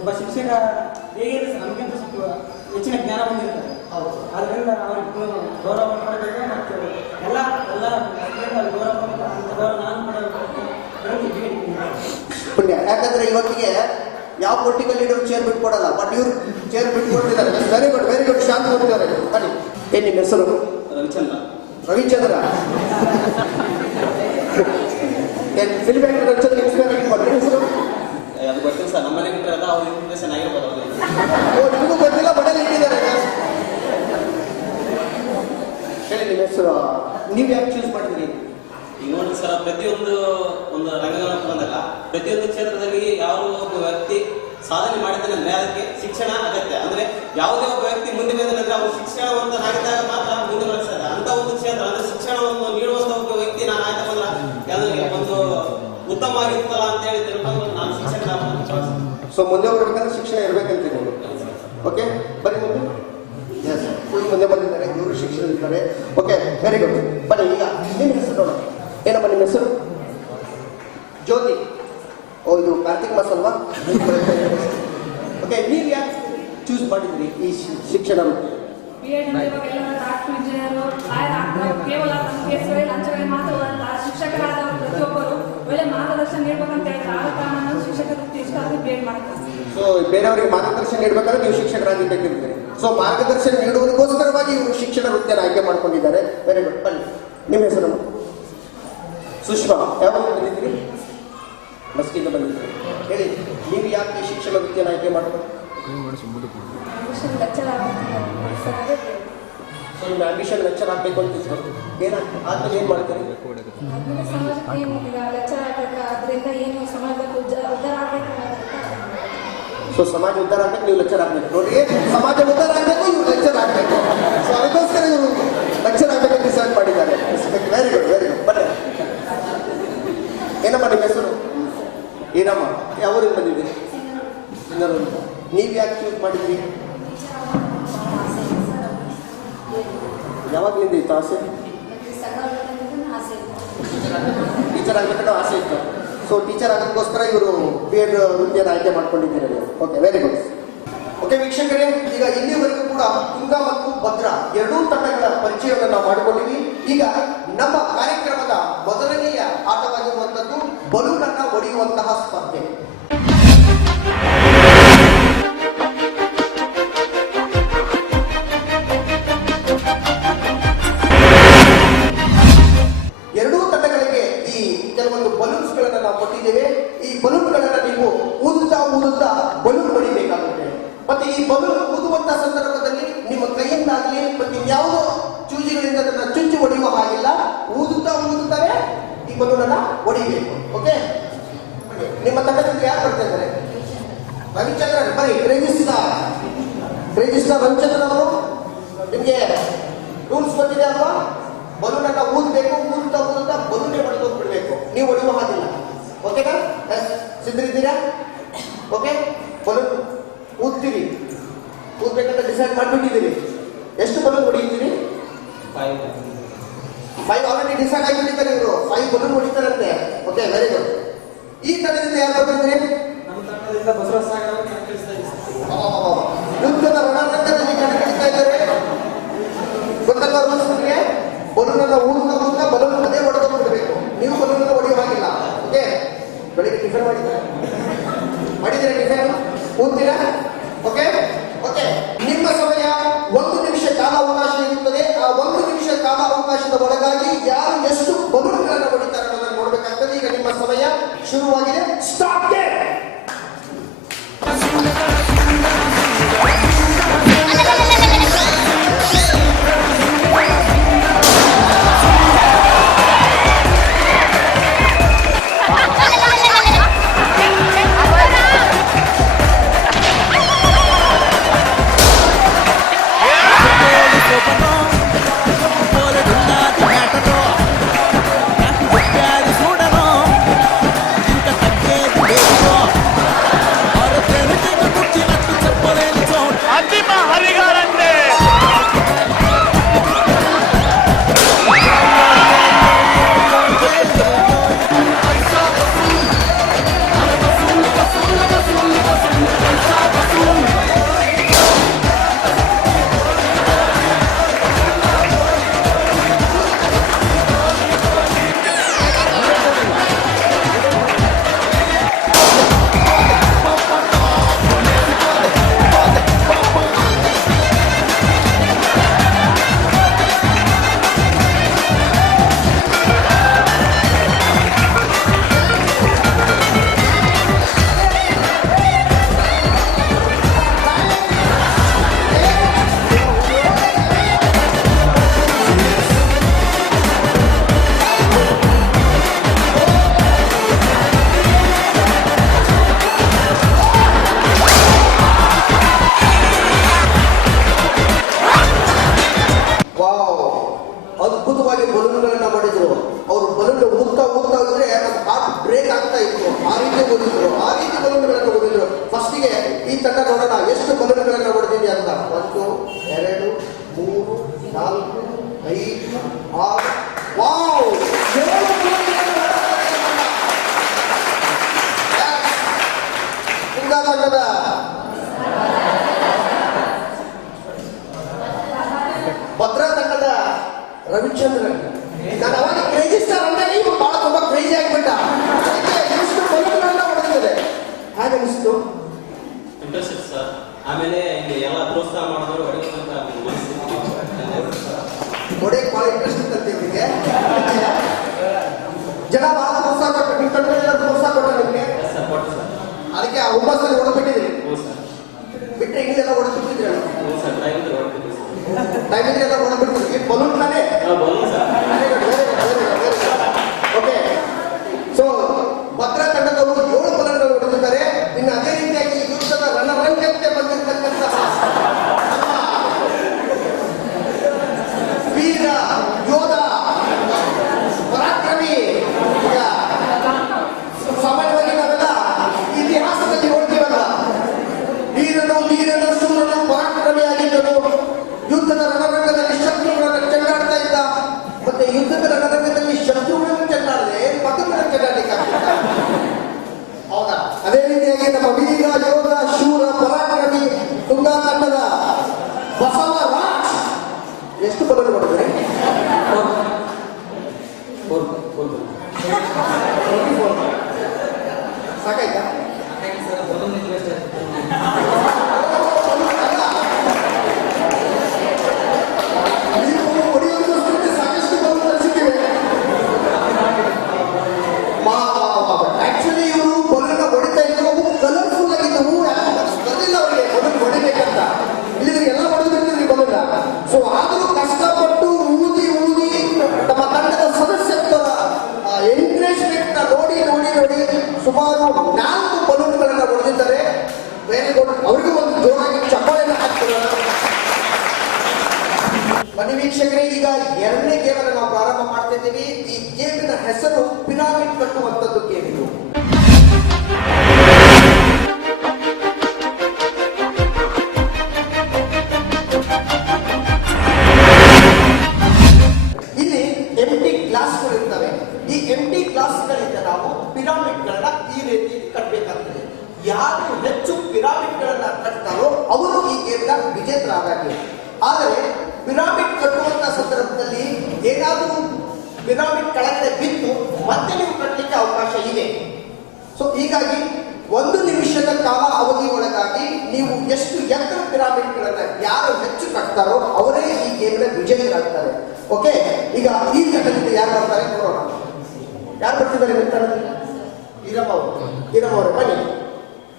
ಒಬ್ಬ ಶಿಕ್ಷಕ ಹೇಗೆ ನಮಗಿಂತ ಸ್ವಲ್ಪ ಹೆಚ್ಚಿನ ಜ್ಞಾನ ಹೊಂದಿರ್ತಾರೆ. ಅದರಿಂದ ಅವ್ರಿಗೆ ಗೌರವ ಮಾಡಬೇಕು ಮತ್ತು ಎಲ್ಲ ಗೌರವ ಅಂತ ಗೌರವ ನಾನು ಪುಣ್ಯ. ಯಾಕಂದ್ರೆ ಇವತ್ತಿಗೆ ಯಾವ ಪೊಲಿಟಿಕಲ್ ಲೀಡರ್ ಚೇರ್ ಬಿಟ್ಕೊಡಲ್ಲ, ಬಟ್ ಇವ್ರು ಚೇರ್ ಬಿಟ್ಕೊಡ್ತಿದ್ದಾರೆ. Very good, very good. Shanta ಕೊಡ್ತಿದ್ದಾರೆ. ಬನ್ನಿ, ಏನ್ ನಿಮ್ಮ ಹೆಸರು? Ravichandra. Ravichandra. Film actor Ravichandra inspire ಬಂದ್ರೆ ಹೆಸರು? ಅದು ಗೊತ್ತಿಲ್ಲ ಸರ್, ನಮ್ಮನೆ ಬಿಟ್ಟರೆ ಅವ್ರ ಇನ್ಫಾರ್ಮೇಷನ್ ಆಗಿರ್ಬೋದು. ನಿಮಗೂ ಗೊತ್ತಿಲ್ಲ, ಮನೇಲಿ ಇಟ್ಟಿದ್ದಾರೆ. ನಿಮ್ಮ ಹೆಸರು, ನೀವು ಯಾಕೆ ಚೂಸ್ ಮಾಡಿದ್ರಿ? ಈಗ ನೋಡಿ ಸರ್, ಪ್ರತಿಯೊಂದು ಒಂದು ರಂಗನ ಬಂದಾಗ ಪ್ರತಿಯೊಂದು ಕ್ಷೇತ್ರದಲ್ಲಿ ಯಾವ ಒಬ್ಬ ವ್ಯಕ್ತಿ ಸಾಧನೆ ಮಾಡಿದ್ದಾನೆ ಅಂದ್ರೆ ಅದಕ್ಕೆ ಶಿಕ್ಷಣ ಅಗತ್ಯ. ಅಂದ್ರೆ ಯಾವುದೇ ಒಬ್ಬ ವ್ಯಕ್ತಿ ಮುಂದೆ ಬಂದ್ರೆ ಅವರು ಶಿಕ್ಷಣವಂತನಾಗಿದ್ದಾಗ ಮಾತ್ರ ಮುಂದೆ ಬರಲಿದೆ. ಅಂತ ಒಂದು ಕ್ಷೇತ್ರ ಅಂದ್ರೆ ಶಿಕ್ಷಣವನ್ನು ನೀಡುವಂತ ಒಬ್ಬ ವ್ಯಕ್ತಿ ನಾನು ಆಯ್ತು ಬಂದ್ರೆ ಯಾವುದೇ ಒಂದು ಉತ್ತಮವಾಗಿರ್ತಲ್ಲ ಅಂತ ಹೇಳಿ ತಿಳ್ಕೊಂಡು ನಾನು ಶಿಕ್ಷಣ. ಸೊ ಮುಂದೆ ಹೋಗ್ಬೇಕಂದ್ರೆ ಶಿಕ್ಷಣ ಇರ್ಬೇಕಂತೀನಿ. ಓಕೆ, ಬರೀ ಮುಂದೆ ಫುಲ್ ಮುಂದೆ ಬಂದಿದ್ದಾರೆ, ಇವರು ಶಿಕ್ಷಣ ಇರ್ತಾರೆ. Okay, very good. ಬನ್ನಿ ಈಗ ನಿಮ್ಮ ಹೆಸರು ನೋಡೋಣ. ಏನಪ್ಪ ನಿಮ್ಮ ಹೆಸರು? ಜ್ಯೋತಿ. ಓ, ಇದು ಕಾರ್ತಿಕ್ ಮಾಸ ಅಲ್ವಾ? ಓಕೆ, ನೀವು ಯಾಕೆ ಚೂಸ್ ಮಾಡಿದ್ರಿ ಈ ಶಿಕ್ಷಣ? ಬಿ ಎಡ್ ಅಂದ್ರೆ ಇವಾಗೆಲ್ಲ ಡಾಕ್ಟರ್, ಇಂಜಿನಿಯರ್, ಲಾಯರ್ ಆಗ್ತಾರೆ. ಕೇವಲ ತಮ್ಮ ಕೇಸ್ಗಳೇ ಲಂಚಗಳೇ ಮಾತ್ರವಲ್ಲ, ಶಿಕ್ಷಕರಾದವರು ಪ್ರತಿಯೊಬ್ಬರು ಒಳ್ಳೆ ಮಾರ್ಗದರ್ಶನ ನೀಡಬೇಕಂತ ಹೇಳಿದ್ರೆ ಆದ ಕಾರಣ ನಾನು ಶಿಕ್ಷಕರ ವೃತ್ತಿ ಇಷ್ಟ ಆಗಿ ಬಿ ಎಡ್ ಮಾಡ್ತೀನಿ. ಸೊ ಬೇರೆಯವರಿಗೆ ಮಾರ್ಗದರ್ಶನ ನೀಡಬೇಕಾದ್ರೆ ನೀವು ಶಿಕ್ಷಕರಾಗಿರ್ಬೇಕಿರ್ತೀರಿ. ಸೊ ಮಾರ್ಗದರ್ಶನ ನೀಡುವುದಕ್ಕೋಸ್ಕರವಾಗಿ ಇವರು ಶಿಕ್ಷಣ ವೃತ್ತಿಯನ್ನು ಆಯ್ಕೆ ಮಾಡ್ಕೊಂಡಿದ್ದಾರೆ. Very good. ಬನ್ನಿ, ನಿಮ್ಮ ಹೆಸರು? ಸುಷ್ಮಾ. ಯಾವಾಗ ಬಂದಿದ್ದೀರಿ? ಮಸ್ಕಿಂದ ಬಂದಿದ್ದೀರಿ. ಹೇಳಿ, ನೀವು ಯಾಕೆ ಶಿಕ್ಷಣ ವೃತ್ತಿಯನ್ನು ಆಯ್ಕೆ ಮಾಡ್ಕೊಂಡು? ಲೆಕ್ಚರ್ ಸೊ ನಿಮ್ಮ ಆಂಬಿಷನ್ ಲೆಕ್ಚರ್ ಆಗಬೇಕು ಅಂತ ಏನಾಗ್ತದೆ? ಆದ್ಮೇಲೆ ಏನು ಮಾಡ್ತೀರಿ? ಆದ್ಮೇಲೆ ಸಮಾಜಕ್ಕೆ ಏನು ಈಗ ಲೆಕ್ಚರ್ ಆಗಬೇಕು, ಅದರಿಂದ ಏನು ಸಮಾಜಕ್ಕೆ ಉದ್ಧಾರ ಆಗಬೇಕು. ಸೊ ಸಮಾಜ ಉದ್ಧಾರ ಆಗ್ಬೇಕು, ನೀವು ಲೆಕ್ಚರ್ ಆಗ್ಬೇಕು. ನೋಡಿ, ಸಮಾಜ ಉದ್ಧಾರ ಆಗ್ಬೇಕು, ಇವ್ರು ಲೆಕ್ಚರ್ ಆಗ್ಬೇಕು. ಸೊ ಅದಕ್ಕೋಸ್ಕರ ಇವರು ಲೆಕ್ಚರ್ ಆಗ್ಬೇಕು ಡಿಸೈಡ್ ಮಾಡಿದ್ದಾರೆ. Very good, very good. ಬನ್ನಿ, ಏನಮ್ಮ ನಿಮ್ಮ ಹೆಸರು? ಏನಮ್ಮ, ಯಾವೂರಿಂದ ಬಂದಿದ್ದೀರಿ? ನೀವು ಯಾಕೆ ಚೂಸ್ ಮಾಡಿದ್ರಿ? ಯಾವಾಗಲಿಂದ ಇತ್ತು ಆಸೆ? ಟೀಚರ್ ಆಗ್ಬೇಕನ್ನೋ ಆಸೆ ಇತ್ತು. ಸೊ ಟೀಚರ್ ಆಗೋದಕ್ಕೋಸ್ಕರ ಇವರು ಬಿ ಎಡ್ ವೃತ್ತಿಯನ್ನು ಆಯ್ಕೆ ಮಾಡ್ಕೊಂಡಿದ್ದೀರಿ. Okay, very good. ಓಕೆ ವೀಕ್ಷಕರೇ, ಈಗ ಇಲ್ಲಿವರೆಗೂ ಕೂಡ ತುಂಗಾ ಮತ್ತು ಭದ್ರಾ ಎರಡೂ ತಂಡಗಳ ಪರಿಚಯವನ್ನು ನಾವು ಮಾಡಿಕೊಂಡಿವಿ. ಈಗ ನಮ್ಮ ಕಾರ್ಯಕ್ರಮದ ಮೊದಲನೆಯ ಆಟವಾಗಿರುವಂಥದ್ದು ಬಲೂನ್ ಅನ್ನ ಹೊಡೆಯುವಂತಹ ಸ್ಪರ್ಧೆ. ಎರಡೂ ತಂಡಗಳಿಗೆ ಈ ಕೆಲವೊಂದು ಬಲೂನ್ಸ್ ಗಳನ್ನ ನಾವು ಕೊಟ್ಟಿದ್ದೇವೆ. ಈ ಬಲೂನ್ ಗಳನ್ನ ನೀವು ಊದುತ್ತಾ ಬಲೂನ್ ಹೊಡಿಬೇಕಾಗುತ್ತೆ. ಮತ್ತೆ ಈ ಬಲೂನ್ ಊದುವಂತ ಸಂದರ್ಭದಲ್ಲಿ ನಿಮ್ಮ ಕೈಯಿಂದಾಗಲಿ ಮತ್ತೆ ಯಾವುದೋ ಚೂಜಿಗಳಿಂದ ಅದನ್ನ ಚುಚ್ಚಿ ಹೊಡೆಯುವ ಹಾಗಿಲ್ಲ. ಊದುತ್ತಾನೆ ಈ ಬಲೂನ್ ಅನ್ನ ಹೊಡಿಬೇಕು. ಓಕೆ, ನಿಮ್ಮ ತಂಡದಿಂದ ಯಾರು ಬರ್ತಾ ಇದ್ದಾರೆ? ರವಿಚಂದ್ರನ್. ಬರೀ ರಿಜಿಸ್ಟರ್ ರವಿಚಂದ್ರನ್ ಅವರು, ನಿಮ್ಗೆ ರೂಲ್ಸ್ ಗೊತ್ತಿದೆ ಅಲ್ವಾ? ಬಲೂನ್ ಅನ್ನ ಊದಬೇಕು, ಊದುತ್ತಾ ಬಲೂನೇ ಹೊಡೆದೋಗ್ಬಿಡ್ಬೇಕು, ನೀವು ಹೊಡೆಯುವ ಹಾಗಿಲ್ಲ. ಓಕೆನಾ? ಸಿದ್ಧರಿದ್ದೀರಾ? ಓಕೆ, ಬಲೂನ್ ಊದ್ತೀರಿ, ಊದ್ಬೇಕಂತ ಡಿಸೈಡ್ ಮಾಡಿಬಿಟ್ಟಿದ್ದೀರಿ. ಎಷ್ಟು ಬಲೂನ್ ಹೊಡಿತೀರಿ? 5 ಆಲ್ರೆಡಿ ಡಿಸೈಡ್ ಆಗಿಬಿಟ್ಟಿದ್ದಾರೆ ಇವರು. 5 ಬಲೂನ್ ಹೊಡಿತಾರಂತೆ. Okay, very good. ಈ ತಂಡದಿಂದ ಯಾರು ಬರ್ತಿದ್ರಿ? ನಮ್ಮ ತಂಡದಿಂದ ಬಸವರಾಜ್ ಸಾಗರ್ ಅವರು ಕಣಕ್ಕಿಳಿಸ್ತಾ ಇದ್ದಾರೆ. ಯುದ್ಧದ ರಣರಂಗದಲ್ಲಿ ಕಣಕ್ಕಿಳಿಸ್ತಾ ಇದ್ದಾರೆ. ಗೊತ್ತಲ್ವಾ ನಿಮಗೆ? ಬಲೂನ್ ಅನ್ನ ಊದುತ್ತಾ ಬಲೂನ್ ಅದೇ ಹೊಡೆದೋಗ್ಬಿಡ್ಬೇಕು, ನೀವು ಬಲೂನ್ ಅನ್ನ ಹೊಡೆಯುವಾಗಿಲ್ಲ. ಓಕೆ, ಬೆಳಿಗ್ಗೆ ಟಿಫನ್ ಮಾಡಿದ್ದೀರಾ? ಟಿಫನ್ ಊದ್ತೀರಾ? ಓಕೆ ಓಕೆ, ನಿಮ್ಮ ಸಮಯ 1 ನಿಮಿಷ ಕಾಲಾವಕಾಶ ಇರುತ್ತದೆ. ಆ 1 ನಿಮಿಷ ಕಾಲಾವಕಾಶದ ಒಳಗಾಗಿ ಯಾರು ಎಷ್ಟು ಬಲೂನ್ಗಳನ್ನು ಹೊಡಿತಾರೆ ಅನ್ನೋದನ್ನು ನೋಡ್ಬೇಕಾಗ್ತದೆ. ಈಗ ನಿಮ್ಮ ಸಮಯ ಶುರುವಾಗಿದೆ. Start game. Por ಅದ್ಭುತವಾಗಿ ಬಲೂನ್ಗಳನ್ನ ಮಾಡಿದ್ರು. ಅವರು ಬಲೂನ್ ಊದ್ತಾ ಇದ್ರೆ ನಮ್ಮ ಹಾರ್ಟ್ ಬ್ರೇಕ್ ಆಗ್ತಾ ಇತ್ತು. ಆ ರೀತಿ ಓದಿದ್ರು, ಆ ರೀತಿ ಬಲೂನ್ಗಳನ್ನ ಓದಿದ್ರು. ಫಸ್ಟಿಗೆ ಈ ತಂಡ ನೋಡೋಣ ಎಷ್ಟು ಬಲೂನ್ಗಳನ್ನ ಹೊಡೆದಿದೆ ಅಂತ. 1 2 3 4 5 6 ವಾವ್, 7 ತುಂಗಾ ತಂಡದ ಭದ್ರಾ ತಂಡದ ರವಿಚಂದ್ರನ್. ನಾನು ಅವಾಗ ಕ್ರೇಜಿ ಸ್ಟಾರ್ ಅಂದಾಗ ಇವು ಬಹಳ ತುಂಬಾ ಕ್ರೇಜಿ ಆಗಿಬಿಟ್ಟ. ಎಷ್ಟು ಬಲೂನ್ಗಳನ್ನ ಹೊಡೆದಿದೆ. ಹಾಗೆ ಅನಿಸ್ತು. Interest sir. ಆಮೇಲೆ ಇಲ್ಲಿ ಎಲ್ಲ ಪ್ರೋತ್ಸಾಹ ಮಾಡಿದ್ರು ಹೊಡೆಯುವಂತ ಹೊಡೆಯಕ್ಕೆ ಬಹಳ ಇಂಟ್ರೆಸ್ಟ್ ಇರ್ತಂತೆ ಇವರಿಗೆ. ಜನ ಬಹಳ ಪ್ರೋತ್ಸಾಹ ಕೊಟ್ಟರು. ನಿಮ್ಮ ತಂಡ ಎಲ್ಲ ಪ್ರೋತ್ಸಾಹ ಕೊಟ್ಟರು ನಿಮಗೆ. Support sir. ಅದಕ್ಕೆ ಆ ಹುಮ್ಮಸ್ಸಲ್ಲಿ ಹೊಡೆದ್ಬಿಟ್ಟಿದ್ರಿ. ಹ್ಞೂ ಸರ್. ಬಿಟ್ಟರೆ ಇನ್ನೆಲ್ಲ ಹೊಡೆದ್ಬಿಟ್ಟಿದ್ರಿ. ಹ್ಞೂ ಸರ್. ಟೈಮ್ ಹೊಡ್ತಿದ್ವಿ ಸರ್. ಟೈಮಿಂಗ್ ಎಲ್ಲ ಹೊಡೆದ್ಬಿಟ್ಟಿದ್ರಿ. ಬಲೂನ್ ತಾನೇ. Balloon sir. Okay, so Bhadra ತಂಡದವರು 7 ಬಲೂನ್ಗಳು ಹೊಡೆದಿದ್ದಾರೆ. ಇನ್ನು ಅದೇ ರೀತಿಯಾಗಿ ಯುದ್ಧದ ರಣರಂಗಕ್ಕೆ ಬಂದಿರತಕ್ಕಂತಹ ವೀರ ಯೋಧ ಪರಾಕ್ರಮಿ. ಈಗ ಸಾಮಾನ್ಯವಾಗಿ ನಾವೆಲ್ಲ ಇತಿಹಾಸದಲ್ಲಿ ನೋಡ್ತೀವಲ್ಲ, ವೀರನು ಶೂರನು ಪರಾಕ್ರಮಿಯಾಗಿದ್ದನು, ಯುದ್ಧದ ರಣರಂಗದಲ್ಲಿ ಶತ್ರುಗಳನ್ನು ಚೆಂಡಾಡ್ತಾ ಇದ್ದ. ಮತ್ತೆ ಯುದ್ಧದ ರಣರಂಗದಲ್ಲಿ ಶತ್ರುಗಳನ್ನು ಚೆಂಡಾಡದೆ ಪಕ್ಕದ ಚೆಂಡಾಡಲಿಕ್ಕೆ ಆಗ್ತಿದ್ದ. ಹೌದಾ? ಅದೇ ರೀತಿಯಾಗಿ ನಮ್ಮ ವೀರ ಯೋಧ ಶೂರ ಪರಾಕ್ರಮಿ ತುಂಗಾ ತಂಡದ ಬಸವರಾಜ್ ಎಷ್ಟು ಬಲೂನ್ ಹೊಡೆದ್ರೆ? ಸಾಕಾಯ್ತಾ? ನೀವು ಹೊಡೆಯೋದಕ್ಕೆ ಸಾಕಷ್ಟು ಬಲೂನ್ ಹಚ್ಚಿದ್ದೀವಿ. ಆಕ್ಚುಲಿ ಇವರು ಬಲೂನ್ ಹೊಡಿತಾ ಇದ್ರು, ಕಲರ್ಫುಲ್ ಆಗಿದ್ದವು. ಬರ್ಲಿಲ್ಲ ಅವರಿಗೆ ಬಲೂನ್ ಹೊಡಿಬೇಕಂತ. ಇಲ್ಲಿ ಎಲ್ಲ ಹೊಡೆದಿರ್ತೀವಿ ಬಲೂನ್. ಸೊ ಆದರೂ ಕಷ್ಟಪಟ್ಟು ಊದಿ ನಮ್ಮ ತಂಡದ ಸದಸ್ಯತ್ವದ ಎಂಕರೇಜ್ಮೆಂಟ್ ನೋಡಿ ಸುಮಾರು 4 ಬಲೂನ್ಗಳನ್ನ ಹೊಡೆದಿದ್ದಾರೆ. Very good. ಅವರಿಗೂ ಒಂದು ಜೋರಾಗಿ ಚಪ್ಪಾಳೆಯನ್ನು ಹಾಕ್ತಾರೆ. ಬನ್ನಿ ವೀಕ್ಷಕರೇ, ಈಗ 2ನೇ ಗೇಮ್ ಅನ್ನು ನಾವು ಪ್ರಾರಂಭ ಮಾಡ್ತಾ ಇದ್ದೀವಿ. ಈ ಗೇಮಿನ ಹೆಸರು ಪಿರಾಮಿಡ್ ಕಟ್ಟುವಂತದ್ದು ಗೇಮ್. ಇದು ಇಲ್ಲಿ ಎಂಟಿ ಗ್ಲಾಸ್ಗಳು ಇರ್ತವೆ. ಈ ಎಂಟಿ ಗ್ಲಾಸ್ಗಳಿಂದ ನಾವು ಪಿರಾಮಿಡ್ಗಳನ್ನ ಈ ರೀತಿ ಕಟ್ಟಬೇಕಾಗ್ತದೆ. ಯಾರು ಹೆಚ್ಚು ಪಿರಾಮಿಡ್ಗಳನ್ನ ಕಟ್ತಾರೋ ಅವರು ಈ ಗೇಮ್ನ ವಿಜೇತರಾಗಬೇಕು. ಆದರೆ ಪಿರಾಮಿಡ್ ಕಟ್ಟುವಂತ ಸಂದರ್ಭದಲ್ಲಿ ಏನಾದರೂ ಪಿರಾಮಿಡ್ ಕೆಳಗಡೆ ಬಿದ್ದು ಮತ್ತೆ ನೀವು ಕಟ್ಟಲಿಕ್ಕೆ ಅವಕಾಶ ಇದೆ. ಸೊ ಹೀಗಾಗಿ 1 ನಿಮಿಷದ ಕಾಲ ಅವಧಿ ಒಳಗಾಗಿ ನೀವು ಎಷ್ಟು ಎತ್ತರ ಪಿರಾಮಿಡ್ಗಳನ್ನ ಯಾರು ಹೆಚ್ಚು ಕಟ್ತಾರೋ ಅವರೇ ಈ ಗೇಮ್ನ ವಿಜೇತರಾಗ್ತಾರೆ. ಓಕೆ, ಈಗ ಈ ತಂಡದಿಂದ ಯಾರು ಬರ್ತಾರೆ ನೋಡೋಣ. ಯಾರು ಬರ್ತಿದ್ದಾರೆ ನಿಮ್ಮ ತಂಡದಲ್ಲಿ? ಈರಮ್ಮ ಅವರೇ ಬನ್ನಿ.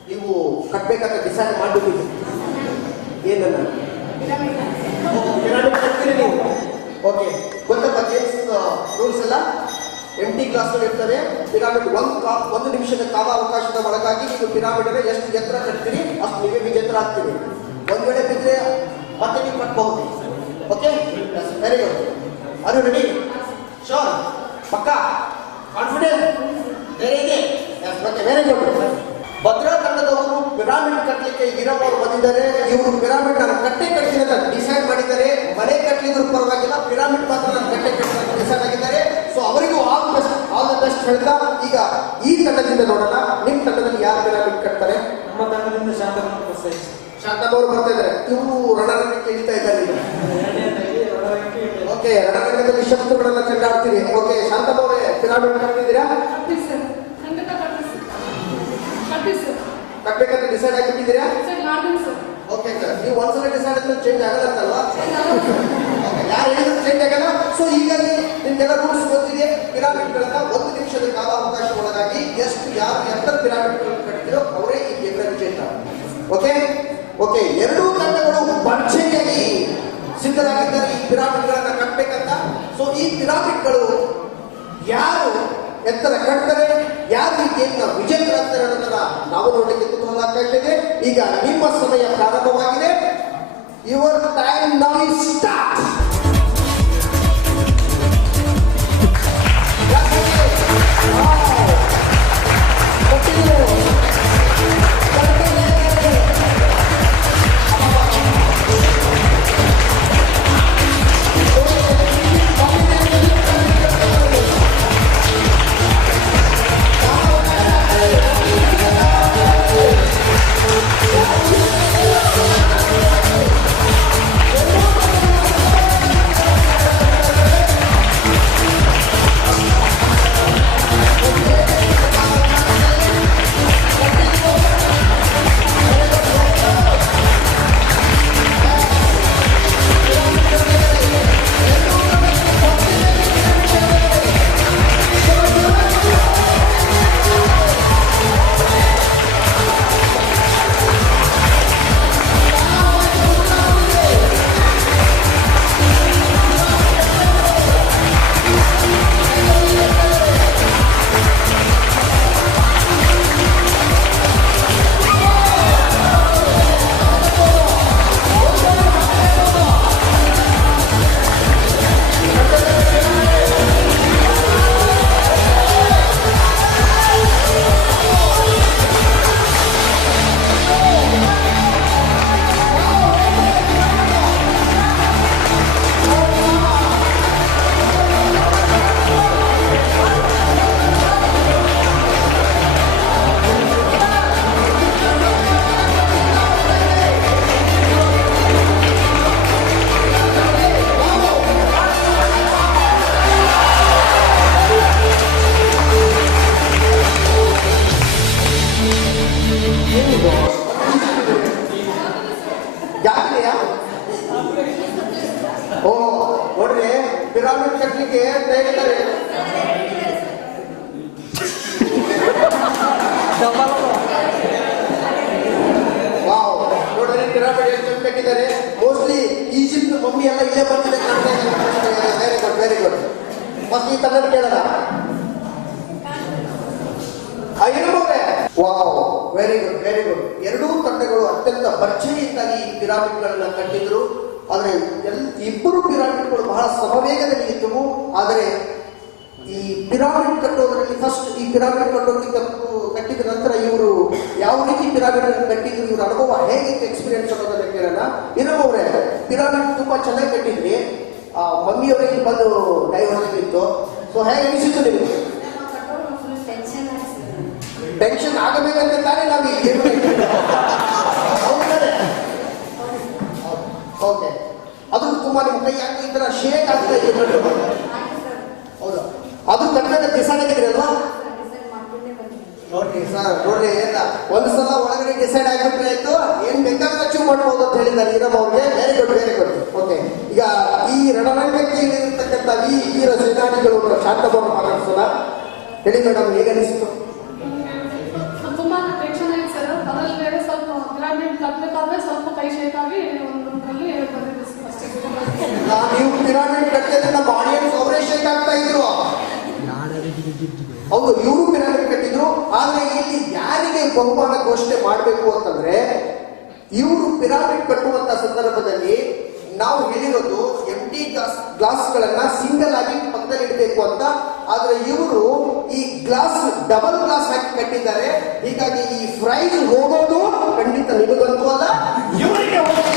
ನೀವು ಕಟ್ಬೇಕಂತ ಡಿಸೈಡ್ ಮಾಡಿಬಿಟ್ಟಿದ್ದೀರಿ. ಏನನ್ನ ಪಿರಾಮಿಡ್ ಕಟ್ತೀರಿ ನೀವು? ಓಕೆ, ಗೊತ್ತಪ್ಪ ಗೇಮ್ಸ್ ರೂಲ್ಸ್ ಎಲ್ಲ. ಎಂಟಿ ಗ್ಲಾಸ್ಗಳು ಇರ್ತವೆ. ಪಿರಾಮಿಡ್ 1 ನಿಮಿಷದ ಕಾಲ ಅವಕಾಶದ ಒಳಗಾಗಿ ನೀವು ಪಿರಾಮಿಡ್ ಎಷ್ಟು ಎತ್ತರ ಕಟ್ತೀರಿ ಅಷ್ಟು ನೀವೇ ವಿಜೇತರಾಗ್ತೀರಿ. ಒಂದ್ ವೇಳೆ ಬಿದ್ದರೆ ಮತ್ತೆ ನೀವು ಕಟ್ಬಹುದು. Okay, very good. ಅದು ರೆಡಿ? ಶೋರ್? ಪಕ್ಕ? ಕಾನ್ಫಿಡೆಂಟ್? ಬೇರೆ ಇದೆ? Okay, very good. ಭದ್ರಾ ತಂಡದವರು ಪಿರಾಮಿಡ್ ಕಟ್ಟಲಿಕ್ಕೆ ಈರಮ್ಮವರು ಬಂದಿದ್ದಾರೆ. ಇವರು ಪಿರಾಮಿಡ್ ನಾನು ಕಟ್ಟೆ ಕಟ್ತೀನಿ ಅಂತ ಡಿಸೈಡ್ ಮಾಡಿದ್ದಾರೆ. ಮನೆ ಕಟ್ಟಲಿದ್ರು ಪರವಾಗಿಲ್ಲ, ಪಿರಾಮಿಡ್ ಮಾತ್ರ ನಾನು ಕಟ್ಟೆ ಕಟ್ತೀನಿ ಅಂತ ಡಿಸೈಡ್ ಆಗಿದ್ದಾರೆ. ಸೊ ಅವರಿಗೂ ಆಲ್ ದ ಬೆಸ್ಟ್ ಹೇಳ್ತಾ ಈಗ ಈ ತಂಡದಿಂದ ನೋಡೋಣ. ನಿಮ್ಮ ತಂಡದಲ್ಲಿ ಯಾರು ಪಿರಾಮಿಡ್ ಕಟ್ತಾರೆ? ನಮ್ಮ ತಂಡದಿಂದ ಶಾಂತಮ್ಮ ಅವರು ಬರ್ತಾ ಇದ್ದಾರೆ. ಇವರು ರಣರಂಗಕ್ಕೆ ಇಳಿತಾ ಇದ್ದಾರೆ. ಓಕೆ, ರಣರಂಗದಲ್ಲಿ ಶತ್ರುಗಳನ್ನ ಚೆಂಡಾಡ್ತೀರಿ. ಓಕೆ, ಶಾಂತಮ್ಮ ಅವರೇ ಪಿರಾಮಿಡ್ ಕಟ್ಟಿದ್ದೀರಾ? ಕಟ್ಟಬೇಕಂತ ಡಿಸೈಡ್ ಆಗಿಬಿಟ್ಟಿದ್ದೀರಾ? ಓಕೆ ಸರ್, ನೀವು ಒಂದ್ಸಲ ಡಿಸೈಡ್ ಆದ್ಮೇಲೆ ಚೇಂಜ್ ಆಗಲ್ಲಂತಲ್ವಾ? ಯಾರು ಹೇಳಿದ್ರು ಚೇಂಜ್ ಆಗಲ್ಲ. ಸೊ ಹೀಗಾಗಿ ನಿಮ್ಗೆಲ್ಲ ರೂಲ್ಸ್ ಗೊತ್ತಿದೆ. ಪಿರಾಮಿಡ್ಗಳನ್ನ 1 ನಿಮಿಷದ ಕಾಲ ಅವಕಾಶ ಒಳಗಾಗಿ ಯಾರು ಎತ್ತರ ಪಿರಾಮಿಡ್ಗಳನ್ನು ಕಟ್ತಿರೋ ಅವರೇ ಈ ಗೇಮ್ನ ವಿಜೇತ. ಓಕೆ ಓಕೆ, ಎರಡೂ ತಂಡಗಳು ಭರ್ಜರಿಯಾಗಿ ಸಿದ್ಧರಾಗಿದ್ದಾರೆ ಈ ಪಿರಾಮಿಡ್ಗಳನ್ನ ಕಟ್ಟಬೇಕಂತ. ಸೊ ಈ ಪಿರಾಮಿಡ್ಗಳು ಯಾರು ಎತ್ತರ ಕಟ್ತಾರೆ, ಯಾರು ಈ ಗೇಮ್ನ ವಿಜೇತರಾಗ್ತಾರೆ ಅನ್ನೋದನ್ನ ನಾವು ನೋಡಲಿಕ್ಕೆ ಕುತೂಹಲ ಆಗ್ತಾ ಇದೆ. ಈಗ ನಿಮ್ಮ ಸಮಯ ಪ್ರಾರಂಭವಾಗಿದೆ. Your time now start. Pyramid ಕಟ್ಟಲಿಕ್ಕೆ ತಯಾರಿದ್ದಾರೆ. ವಾವ್, ನೋಡ್ರಿ ಪಿರಾಮಿಡ್ ಎಷ್ಟು ಕಟ್ಟಿದ್ದಾರೆ. ಮೋಸ್ಟ್ಲಿ ಈಜಿಪ್ಟ್ ಮಮ್ಮಿ ಎಲ್ಲ ಇಲ್ಲೇ ಬರ್ತಿದೆ ಕಾಣ್ತಾ ಇದೆ. Very good, very good. First ಈ ಕನ್ನಡ ಕೇಳೋಣ. Wow, very good, very good. ಎರಡೂ ತಂಡಗಳು ಅತ್ಯಂತ ಭರ್ಜರಿಯಿಂದಾಗಿ ಈ ಪಿರಾಮಿಡ್ಗಳನ್ನ ಕಟ್ಟಿದ್ರು. ಆದರೆ ಇಬ್ಬರು ಪಿರಾಮಿಡ್ಗಳು ಬಹಳ ಸಮವೇಗದಲ್ಲಿ ಇದ್ದವು. ಆದರೆ ಈ ಪಿರಾಮಿಡ್ ಕಟ್ಟೋದ್ರಲ್ಲಿ ಫಸ್ಟ್ ಈ ಪಿರಾಮಿಡ್ ಕಟ್ಟಿದ ನಂತರ ಇವರು ಯಾವ ರೀತಿ ಪಿರಾಮಿಡ್ ಕಟ್ಟಿದ್ರು, ಇವ್ರ ಅನುಭವ ಹೇಗಿತ್ತು, ಎಕ್ಸ್ಪೀರಿಯನ್ಸ್ ಅನ್ನೋದನ್ನ ಕೇಳೋಣ. ಇರೋವ್ರೆ, ಪಿರಾಮಿಡ್ ತುಂಬಾ ಚೆನ್ನಾಗಿ ಕಟ್ಟಿದ್ರಿ. ಮಮ್ಮಿಯವರಿಗೆ ಬಂದು ಡೈವರ್ಸ್ ಇತ್ತು. ಸೊ ಹೇಗೆ ಅನಿಸಿತ್ತು ನಿಮಗೆ? ಟೆನ್ಷನ್ ಆಗಬೇಕಂತ ತಾನೇ ನಾವು ಈ ಓಕೆ. ಅದು ತುಂಬಾ ನಿಮ್ಮ ಕೈ ಹಾಕಿ ಈ ತರ ಶೇಕ್ ಆಗ್ತಾ ಇದೆ. ಹೌದಾ? ಅದು ಕನ್ನಡ ಡಿಸೈಡ್ ಆಗಿದ್ರಲ್ವಾ? ನೋಡ್ರಿ ಸರ್, ನೋಡ್ರಿ ಒಂದ್ಸಲ ಒಳಗಡೆ ಡಿಸೈಡ್ ಆಗಿಬಿಟ್ರೆ ಆಯ್ತು, ಏನ್ ಬೇಕಾದ್ರೂ ಅಚೀವ್ ಮಾಡ್ಬೋದು ಅಂತ ಹೇಳಿದ್ದಾರೆ ಈರಮ್ಮ ಅವ್ರಿಗೆ. Very good, very good. Okay, ಈಗ ಈ ರಣರಂಗಕ್ಕೆ ಇಲ್ಲಿರ್ತಕ್ಕಂಥ ಈ ವೀರ ಸೇನಾನಿಗಳು ಶಾಂತವನ್ನು ಮಾತಾಡ್ಸೋಣ. ಹೇಳಿ ಮೇಡಮ್, ಹೇಗೆ ಅನಿಸ್ತು? ತುಂಬಾ ಟೆನ್ಷನ್ ಆಯ್ತು ಸರ್. ಅದರಲ್ಲಿ ಬೇರೆ ಸ್ವಲ್ಪ ಪಿರಾಮಿಡ್ ಕಟ್ಟಬೇಕಾದ್ರೆ ಸ್ವಲ್ಪ ಕೈ ಶೇಕ್ ಆಗಿ ಒಂದು ಕಲ್ಲಿ ಬಂದಿದೆ ಅಷ್ಟೇ. ನೀವು ಪಿರಾಮಿಡ್ ಕಟ್ಟಿದ್ರೆ ನಮ್ಮ ಆಡಿಯನ್ಸ್ ಅವರೇ ಶೇಕ್ ಆಗ್ತಾ ಇದ್ರು. ಹೌದು, ಇವರು ಪಿರಾಮಿಡ್ ಕಟ್ಟಿದ್ರು. ಆದ್ರೆ ಇಲ್ಲಿ ಯಾರಿಗೆ ಬಹುಮಾನ ಘೋಷಣೆ ಮಾಡಬೇಕು ಅಂತಂದ್ರೆ, ಇವರು ಪಿರಾಮಿಡ್ ಕಟ್ಟುವಂತ ಸಂದರ್ಭದಲ್ಲಿ ನಾವು ಹೇಳಿರೋದು ಎಂಟಿ ಗ್ಲಾಸ್ಗಳನ್ನ ಸಿಂಗಲ್ ಆಗಿ ಪಕ್ಕದಲ್ಲಿ ಇಡಬೇಕು ಅಂತ. ಆದ್ರೆ ಇವರು ಈ ಗ್ಲಾಸ್ ಡಬಲ್ ಗ್ಲಾಸ್ ಹಾಕಿ ಕಟ್ಟಿದ್ದಾರೆ. ಹೀಗಾಗಿ ಈ ಪ್ರೈಸ್ ಹೋಗೋದು ಖಂಡಿತ ನಿಮಗಂತೂ ಅಲ್ಲ, ಇವರಿಗೆ ಹೋಗೋದು.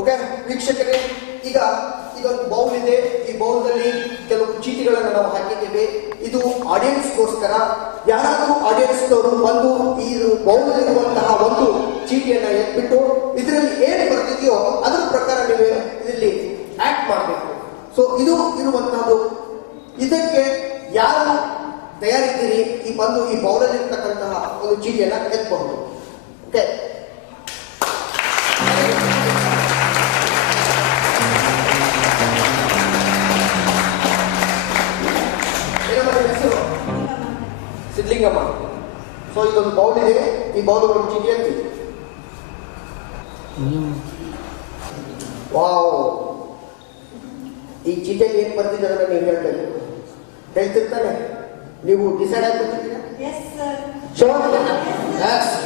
ಓಕೆ ವೀಕ್ಷಕರೇ, ಈಗ ಇದೊಂದು ಬೌಲ್ ಇದೆ. ಈ ಬೌಲ್ನಲ್ಲಿ ಕೆಲವು ಚೀಟಿಗಳನ್ನು ನಾವು ಹಾಕಿದ್ದೇವೆ. ಇದು ಆಡಿಯನ್ಸ್ಗೋಸ್ಕರ. ಯಾರಾದರೂ ಆಡಿಯನ್ಸ್ನವರು ಬಂದು ಈ ಬೌಲ್ ಇರುವಂತಹ ಒಂದು ಚೀಟಿಯನ್ನ ಎತ್ಬಿಟ್ಟು ಇದರಲ್ಲಿ ಏನು ಬರ್ತಿದೆಯೋ ಅದರ ಪ್ರಕಾರ ನೀವು ಇದರಲ್ಲಿ ಆಕ್ಟ್ ಮಾಡಬೇಕು. ಸೊ ಇದು ಇರುವಂತಹದ್ದು. ಇದಕ್ಕೆ ಯಾರು ತಯಾರಿದ್ದೀರಿ, ಈ ಬಂದು ಈ ಬೌಲಲ್ಲಿ ಇರ್ತಕ್ಕಂತಹ ಒಂದು ಚೀಟಿಯನ್ನ ಎತ್ತಬಹುದು. ಓಕೆ, ಹೆಸರು ಸಿದ್ಲಿಂಗಮ್ಮ. ಸೊ ಇದೊಂದು ಬೌಲ್ ಇದೆ. ಈ ಬೌಲ್ ಒಂದು ಚೀಟಿ ಅಂತೀವಿ. ವಾವ್, ಈ ಚೀಟಿಯಲ್ಲಿ ಏನು ಬರ್ತಿದೆ ಅಂದ್ರೆ ನೀವು ಹೇಳ್ಬೇಕು. ಹೇಳ್ತಿರ್ತಾನೆ, ನೀವು ಡಿಸೈಡ್ ಆಗ್ಬಿಟ್ಟಿದ್ದೀರಾ?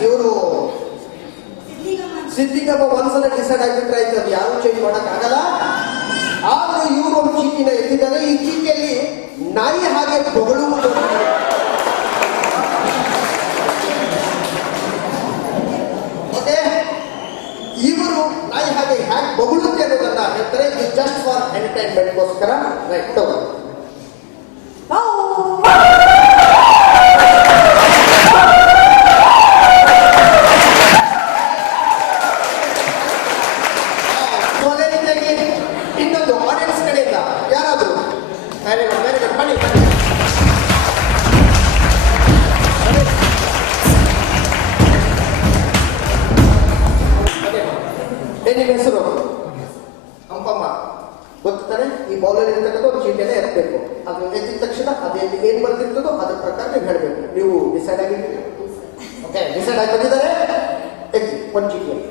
ಇವರು ಸಿದ್ಲಿಂಗಮ್ಮ ಒಂದ್ಸಲ ಡಿಸೈಡ್ ಆಗಿಬಿಟ್ರೆ ಆಯ್ತು, ಅದು ಯಾರು ಚೇಂಜ್ ಮಾಡಕ್ ಆಗಲ್ಲ. ಆದ್ರೆ ಇವರು ಒಂದು ಚೀಟಿನ ಎತ್ತಿದ್ದಾರೆ. ಈ ಚೀಟಿಯಲ್ಲಿ ನಾಯಿ ಹಾಗೆ ಹೊಗಳುವುದು. ಓಕೆ, ಇವರು ನಾಯಿ ಹಾಗೆ ಹ್ಯಾಕ್ ಬೊಗಳುತ್ತೆ ಅನ್ನೋದನ್ನ ಹೇಳ್ತಾರೆ. ಇದು ಜಸ್ಟ್ ಫಾರ್ ಎಂಟರ್ಟೈನ್ಮೆಂಟ್ಗೋಸ್ಕರ. ರೈಟ್, ತಗೋ. ಅದೇ ರೀತಿಯಾಗಿ ಇನ್ನೊಂದು ಆಡಿಯನ್ಸ್ ಕಡೆಯಿಂದ ಯಾರಾದ್ರು ಬನ್ನಿ. ನಿಮ್ಮ ಹೆಸರು? ಅಂಪಮ್ಮ. ಗೊತ್ತಾನೆ, ಈ ಬೌಲಲ್ಲಿ ಇರ್ತಕ್ಕಂಥ ಒಂದು ಚೀಟಿಯನ್ನ ಎತ್ತಬೇಕು. ಅದು ಎತ್ತಿದ ತಕ್ಷಣ ಅದೇನು ಏನ್ ಬರ್ತಿರ್ತದೋ ಅದ್ರ ಪ್ರಕಾರ ನೀವು ಹೇಳಬೇಕು. ನೀವು ಡಿಸೈಡ್ ಆಗಿದ್ದೀರಿ? ಓಕೆ, ಡಿಸೈಡ್ ಆಗಿ ಬಂದಿದ್ದಾರೆ. ಎತ್ತಿ ಒಂದು ಚೀಟಿಯಲ್ಲಿ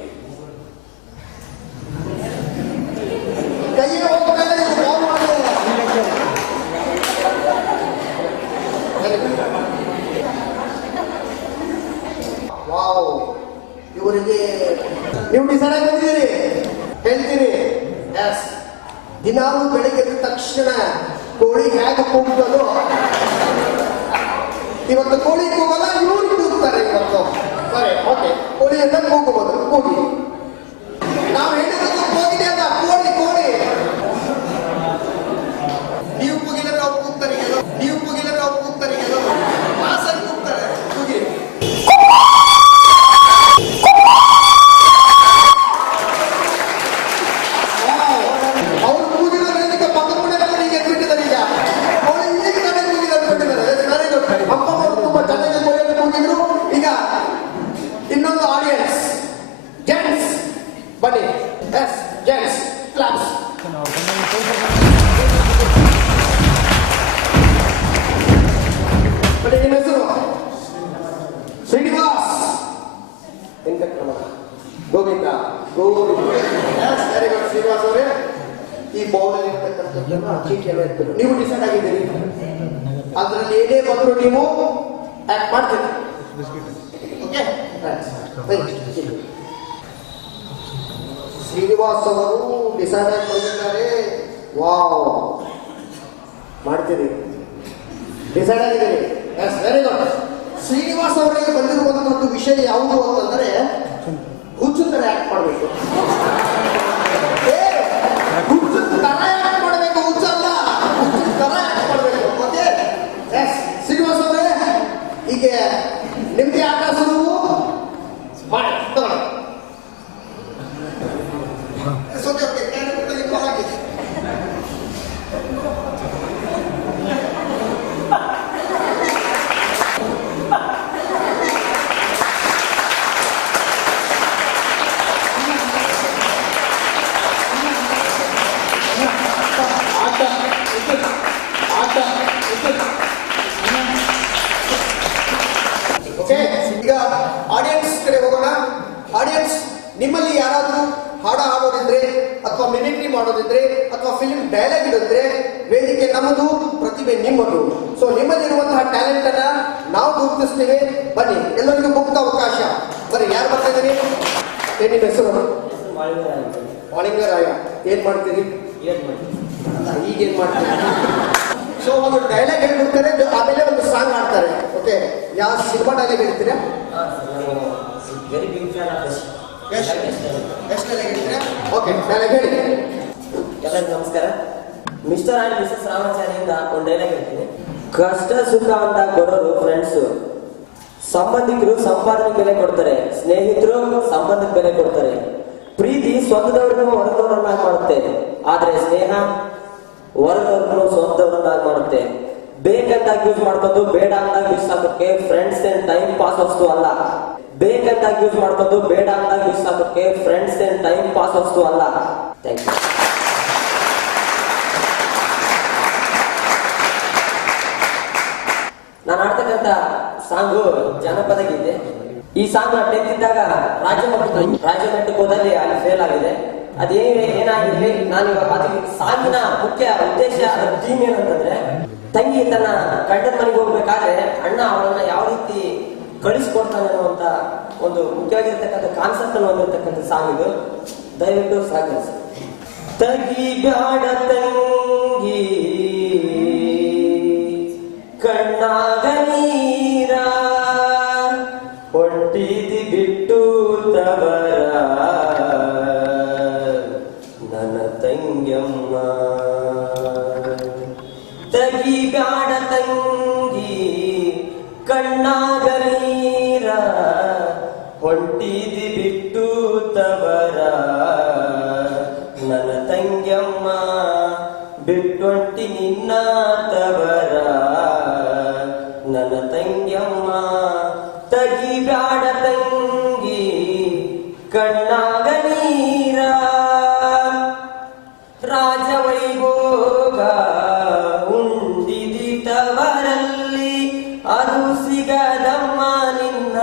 ಕೈಗೆ ಹೋಗ್ತಾ ಇದೆ. ವಾವ್, ಇವರಿಗೆ ನೀವು ಡಿಸೈಡ್ ಆಗಿ ಬಂದಿದ್ದೀರಿ, ಹೇಳ್ತೀರಿ. ಎಸ್, ದಿನಾಲು ಬೆಳಿಗ್ಗೆ ಎದ್ದ ತಕ್ಷಣ ಕೋಳಿ ಹೇಗೆ ಕೂಗೋದು, ಇವತ್ತು ಕೋಳಿ ಕೂಗಲ್ಲ, ಇವ್ರು ಕೂಗ್ತಾರೆ ಇವತ್ತು. ಸರಿ, ಓಕೆ, ಕೋಳಿ ಅಂತ ಕೂಗಬಹುದು, ಕೂಗಿ. ನಾವು ಹೇಳಿರೋದು ಹೋಗಿದೆ ಅಲ್ಲ, ಕೋಳಿ ಕೋಳಿ. ನೀವು ಕೂಗಿದ್ರೆ ಅವ್ರು ಕೂಗ್ತಾರೆ, ನೀವು ಕೂಗಿದ್ರೆ ಅವ್ರು ಕೂಗ್ತಾರೆ, ಮಾಸಲ್ಲಿ ಕೂಗ್ತಾರೆ, ಕೂಗಿ. ಅವ್ರು ಕೂಗಿರೋದ್ರಿಂದ ಪಕ್ಕದ ಮತ್ತೆ ನಿಮ್ಮ ಹೆಸರು? ಶ್ರೀನಿವಾಸ್ ವೆಂಕಟರಮಣ ಗೋವಿಂದ ಶ್ರೀನಿವಾಸ್ ಅವರೇ, ಈ ಬೌಲಲ್ಲಿ ಇರ್ತಕ್ಕಂಥದ್ದನ್ನು ಚೀಟಿಯನ್ನು ಇರ್ತದೆ. ನೀವು ಡಿಸೈಡ್ ಆಗಿದ್ದೀರಿ, ಅದರಲ್ಲಿ ಏನೇ ಬಂದರೂ ನೀವು ಆಕ್ಟ್ ಮಾಡ್ತೀರಿ. ಓಕೆ, ಶ್ರೀನಿವಾಸ್ ಅವರು ಡಿಸೈಡ್ ಆಗಿ ಬಂದಿದ್ದಾರೆ. ವಾವ್, ಮಾಡ್ತೀರಿ, ಡಿಸೈಡ್ ಆಗಿದ್ದೀರಿ. S, very good. ಶ್ರೀನಿವಾಸ್ ಅವರಿಗೆ ಬಂದಿರುವಂತದ್ದು ವಿಷಯ ಯಾವುದು ಅಂತಂದ್ರೆ ಹುಚ್ಚು ತರ ಆಕ್ಟ್ ಮಾಡಬೇಕು. ಹುಚ್ಚು ತರ ಆಕ್ಟ್ ಮಾಡಬೇಕು, ಹುಚ್ಚಲ್ಲ, ಹುಚ್ಚು ತರ ಆಕ್ಟ್ ಮಾಡಬೇಕು. ಓಕೆ, ಎಸ್ ಶ್ರೀನಿವಾಸ್ ಅವರೇ, ಹೀಗೆ ನಿಮ್ಗೆ ಆಟ ಶುರು ಮಾಡಿ. ಓಕೆ, ಈಗ ಆಡಿಯನ್ಸ್ ಕಡೆ ಹೋಗೋಣ. ಆಡಿಯನ್ಸ್, ನಿಮ್ಮಲ್ಲಿ ಯಾರಾದರೂ ಹಾಡ ಹಾಡೋದಿದ್ರೆ ಅಥವಾ ಮಿಮಿಕ್ರಿ ಮಾಡೋದಿದ್ರೆ ಅಥವಾ ಫಿಲ್ಮ್ ಡೈಲಾಗ್ ಇಡಿದ್ರೆ ವೇದಿಕೆ ನಮ್ಮದು, ಪ್ರತಿಭೆ ನಿಮ್ಮದು. ಸೊ ನಿಮ್ಮಲ್ಲಿರುವಂತಹ ಟ್ಯಾಲೆಂಟ್ ಅನ್ನ ನಾವು ಗುರುತಿಸ್ತೇವೆ. ಬನ್ನಿ, ಎಲ್ಲರಿಗೂ ಮುಕ್ತ ಅವಕಾಶ. ಬನ್ನಿ, ಯಾರು ಬರ್ತಾ ಇದ್ದೀರಿ? ಏನ್ ನಿಮ್ಮ ಹೆಸರು? ಮಾಳಿಂಗರಾಯ. ಏನ್ ಮಾಡ್ತೀರಿ? ಅಲ್ಲ, ಈಗೇನ್ ಮಾಡ್ತೀರಿ? ಸೊ ಒಂದು ಡೈಲಾಗ್ ಹೇಳ್ಬಿಡ್ತಾರೆ, ಆಮೇಲೆ ಒಂದು ಸಾಂಗ್ ಹಾಡ್ತಾರೆ. ಓಕೆ, ಯಾವ ಸಿನಿಮಾ ಡೈಲಾಗ್ ಹೇಳ್ತೀರಾ? ಎಷ್ಟು ಡೈಲಾಗ್ ಹೇಳ್ತೀರಾ? ಓಕೆ, ಡೈಲಾಗ್ ಹೇಳಿ. ಎಲ್ಲರಿಗೂ ನಮಸ್ಕಾರ. ಮಿಸ್ಟರ್ ಅಂಡ್ ಮಿಸಸ್ ರಾಮಾಚಾರ್ಯಿಂದ ಒಂದು ಡೈಲಾಗ್ ಹೇಳ್ತೀನಿ. ಕಷ್ಟ ಸುಖ ಅಂತ ಕೊಡೋರು ಫ್ರೆಂಡ್ಸ್, ಸಂಬಂಧಿಕರು ಸಂಪಾದನೆಗೆ ಬೆಲೆ ಕೊಡ್ತಾರೆ, ಸ್ನೇಹಿತರು ಸಂಬಂಧಕ್ಕೆ ಬೆಲೆ ಕೊಡ್ತಾರೆ, ಪ್ರೀತಿ ಸ್ವಂತದವ್ರನ್ನು ಹೊರದವ್ರನ್ನಾಗಿ ಮಾಡುತ್ತೆ, ಆದ್ರೆ ಸ್ನೇಹ ಹೊರದವ್ರನ್ನು ಸ್ವಂತದವ್ರನ್ನಾಗಿ ಮಾಡುತ್ತೆ. ಬೇಕಂತಾಗಿ ಯೂಸ್ ಮಾಡ್ಕೊಂಡು ಬೇಡ ಅಂದಾಗ ಯೂಸ್ ಆಗೋಕ್ಕೆ ಫ್ರೆಂಡ್ಸ್ ಏನ್ ಟೈಮ್ ಪಾಸ್ ವಸ್ತು ಅಲ್ಲ. ಬೇಕಂತಾಗಿ ಯೂಸ್ ಮಾಡ್ಕೊಂಡು ಬೇಡ ಅಂದಾಗ ಯೂಸ್ ಆಗೋಕ್ಕೆ ಫ್ರೆಂಡ್ಸ್ ಏನ್ ಟೈಮ್ ಪಾಸ್ ವಸ್ತು ಅಲ್ಲ. Thank you. ನಾನು ಆಡ್ತಕ್ಕಂಥ ಸಾಂಗು ಜನಪದ ಗೀತೆ. ಈ ಸಾಂಗ್ ನಾನು 10th ಇದ್ದಾಗ ರಾಜ್ಯ ಮಟ್ಟಕ್ಕೆ ಹೋದಲ್ಲಿ ಅಲ್ಲಿ ಫೇಲ್ ಆಗಿದೆ. ಏನಾಗಿರ್ಲಿ, ನಾನು ಅದಕ್ಕೆ ಸಾಂಗಿನ ಮುಖ್ಯ ಉದ್ದೇಶ, ಥೀಮ್ ಏನಂತಂದ್ರೆ, ತಂಗಿ ತನ್ನ ಗಂಡನ ಮನೆಗೆ ಹೋಗ್ಬೇಕಾದ್ರೆ ಅಣ್ಣ ಅವಳನ್ನ ಯಾವ ರೀತಿ ಕಳಿಸ್ಕೊಡ್ತಾನೆ ಅನ್ನುವಂತ ಒಂದು ಮುಖ್ಯವಾಗಿರ್ತಕ್ಕಂಥ ಕಾನ್ಸೆಪ್ಟ್ ಅನ್ನು ಹೊಂದಿರತಕ್ಕಂಥ ಸಾಂಗ್ ಇದು. ದಯವಿಟ್ಟು ಸಾಗಿಸಿ. ತಗಿ ಬ್ಯಾಡ ತಂಗಿ ಕಣ್ಣಾಗ ನೀರ, ಹೊಂಟಿದಿ ಬಿಟ್ಟು ತವರ ನನ್ನ ತಂಗ್ಯಮ್ಮ. ತಗಿ ಬ್ಯಾಡ ತಂಗಿ ಕಣ್ಣಾಗ ನೀರ, ಹೊಂಟಿದಿ ಬಿಟ್ಟು ತವರ ನನ್ನ ತಂಗ್ಯಮ್ಮ. ಬಿಟ್ಟೊಂಟಿ ನಿನ್ನ ತವರ ನನ್ನ ತಂಗ್ಯಮ್ಮ. ತಗಿ ಬ್ಯಾಡ ತಂಗಿ ಕಣ್ಣಾಗ ನೀರ, ರಾಜವೈಭೋಗ ಉಂಡಿದಿ ತವರಲ್ಲಿ, ಅದು ಸಿಗದಮ್ಮ ನಿನ್ನ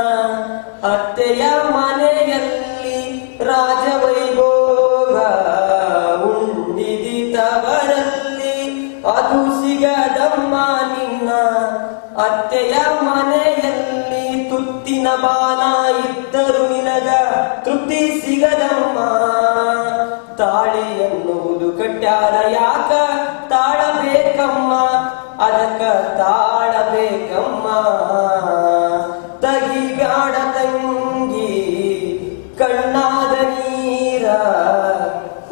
ಅತ್ತೆಯ ಮನೆಯಲ್ಲಿ. ರಾಜವೈಭೋಗ ಉಂಡಿದಿ ತವರಲ್ಲಿ, ಅದು ಸಿಗದಮ್ಮ ನಿನ್ನ ಅತ್ತೆಯ ಮನೆಯಲ್ಲಿ. ತುತ್ತಿನ ಬಾನ ಇದ್ದರು ನಿನಗ ತೃಪ್ತಿ ಸಿಗದಮ್ಮ. ತಾಳಿ ಎನ್ನುವುದು ಕಟ್ಟ್ಯಾರ ಯಾಕ ತಾಳಬೇಕಮ್ಮ, ಅದಕ್ಕ ತಾಳಬೇಕಮ್ಮ. ತಗಿ ಬ್ಯಾಡ ತಂಗಿ ಕಣ್ಣಾದ ನೀರ,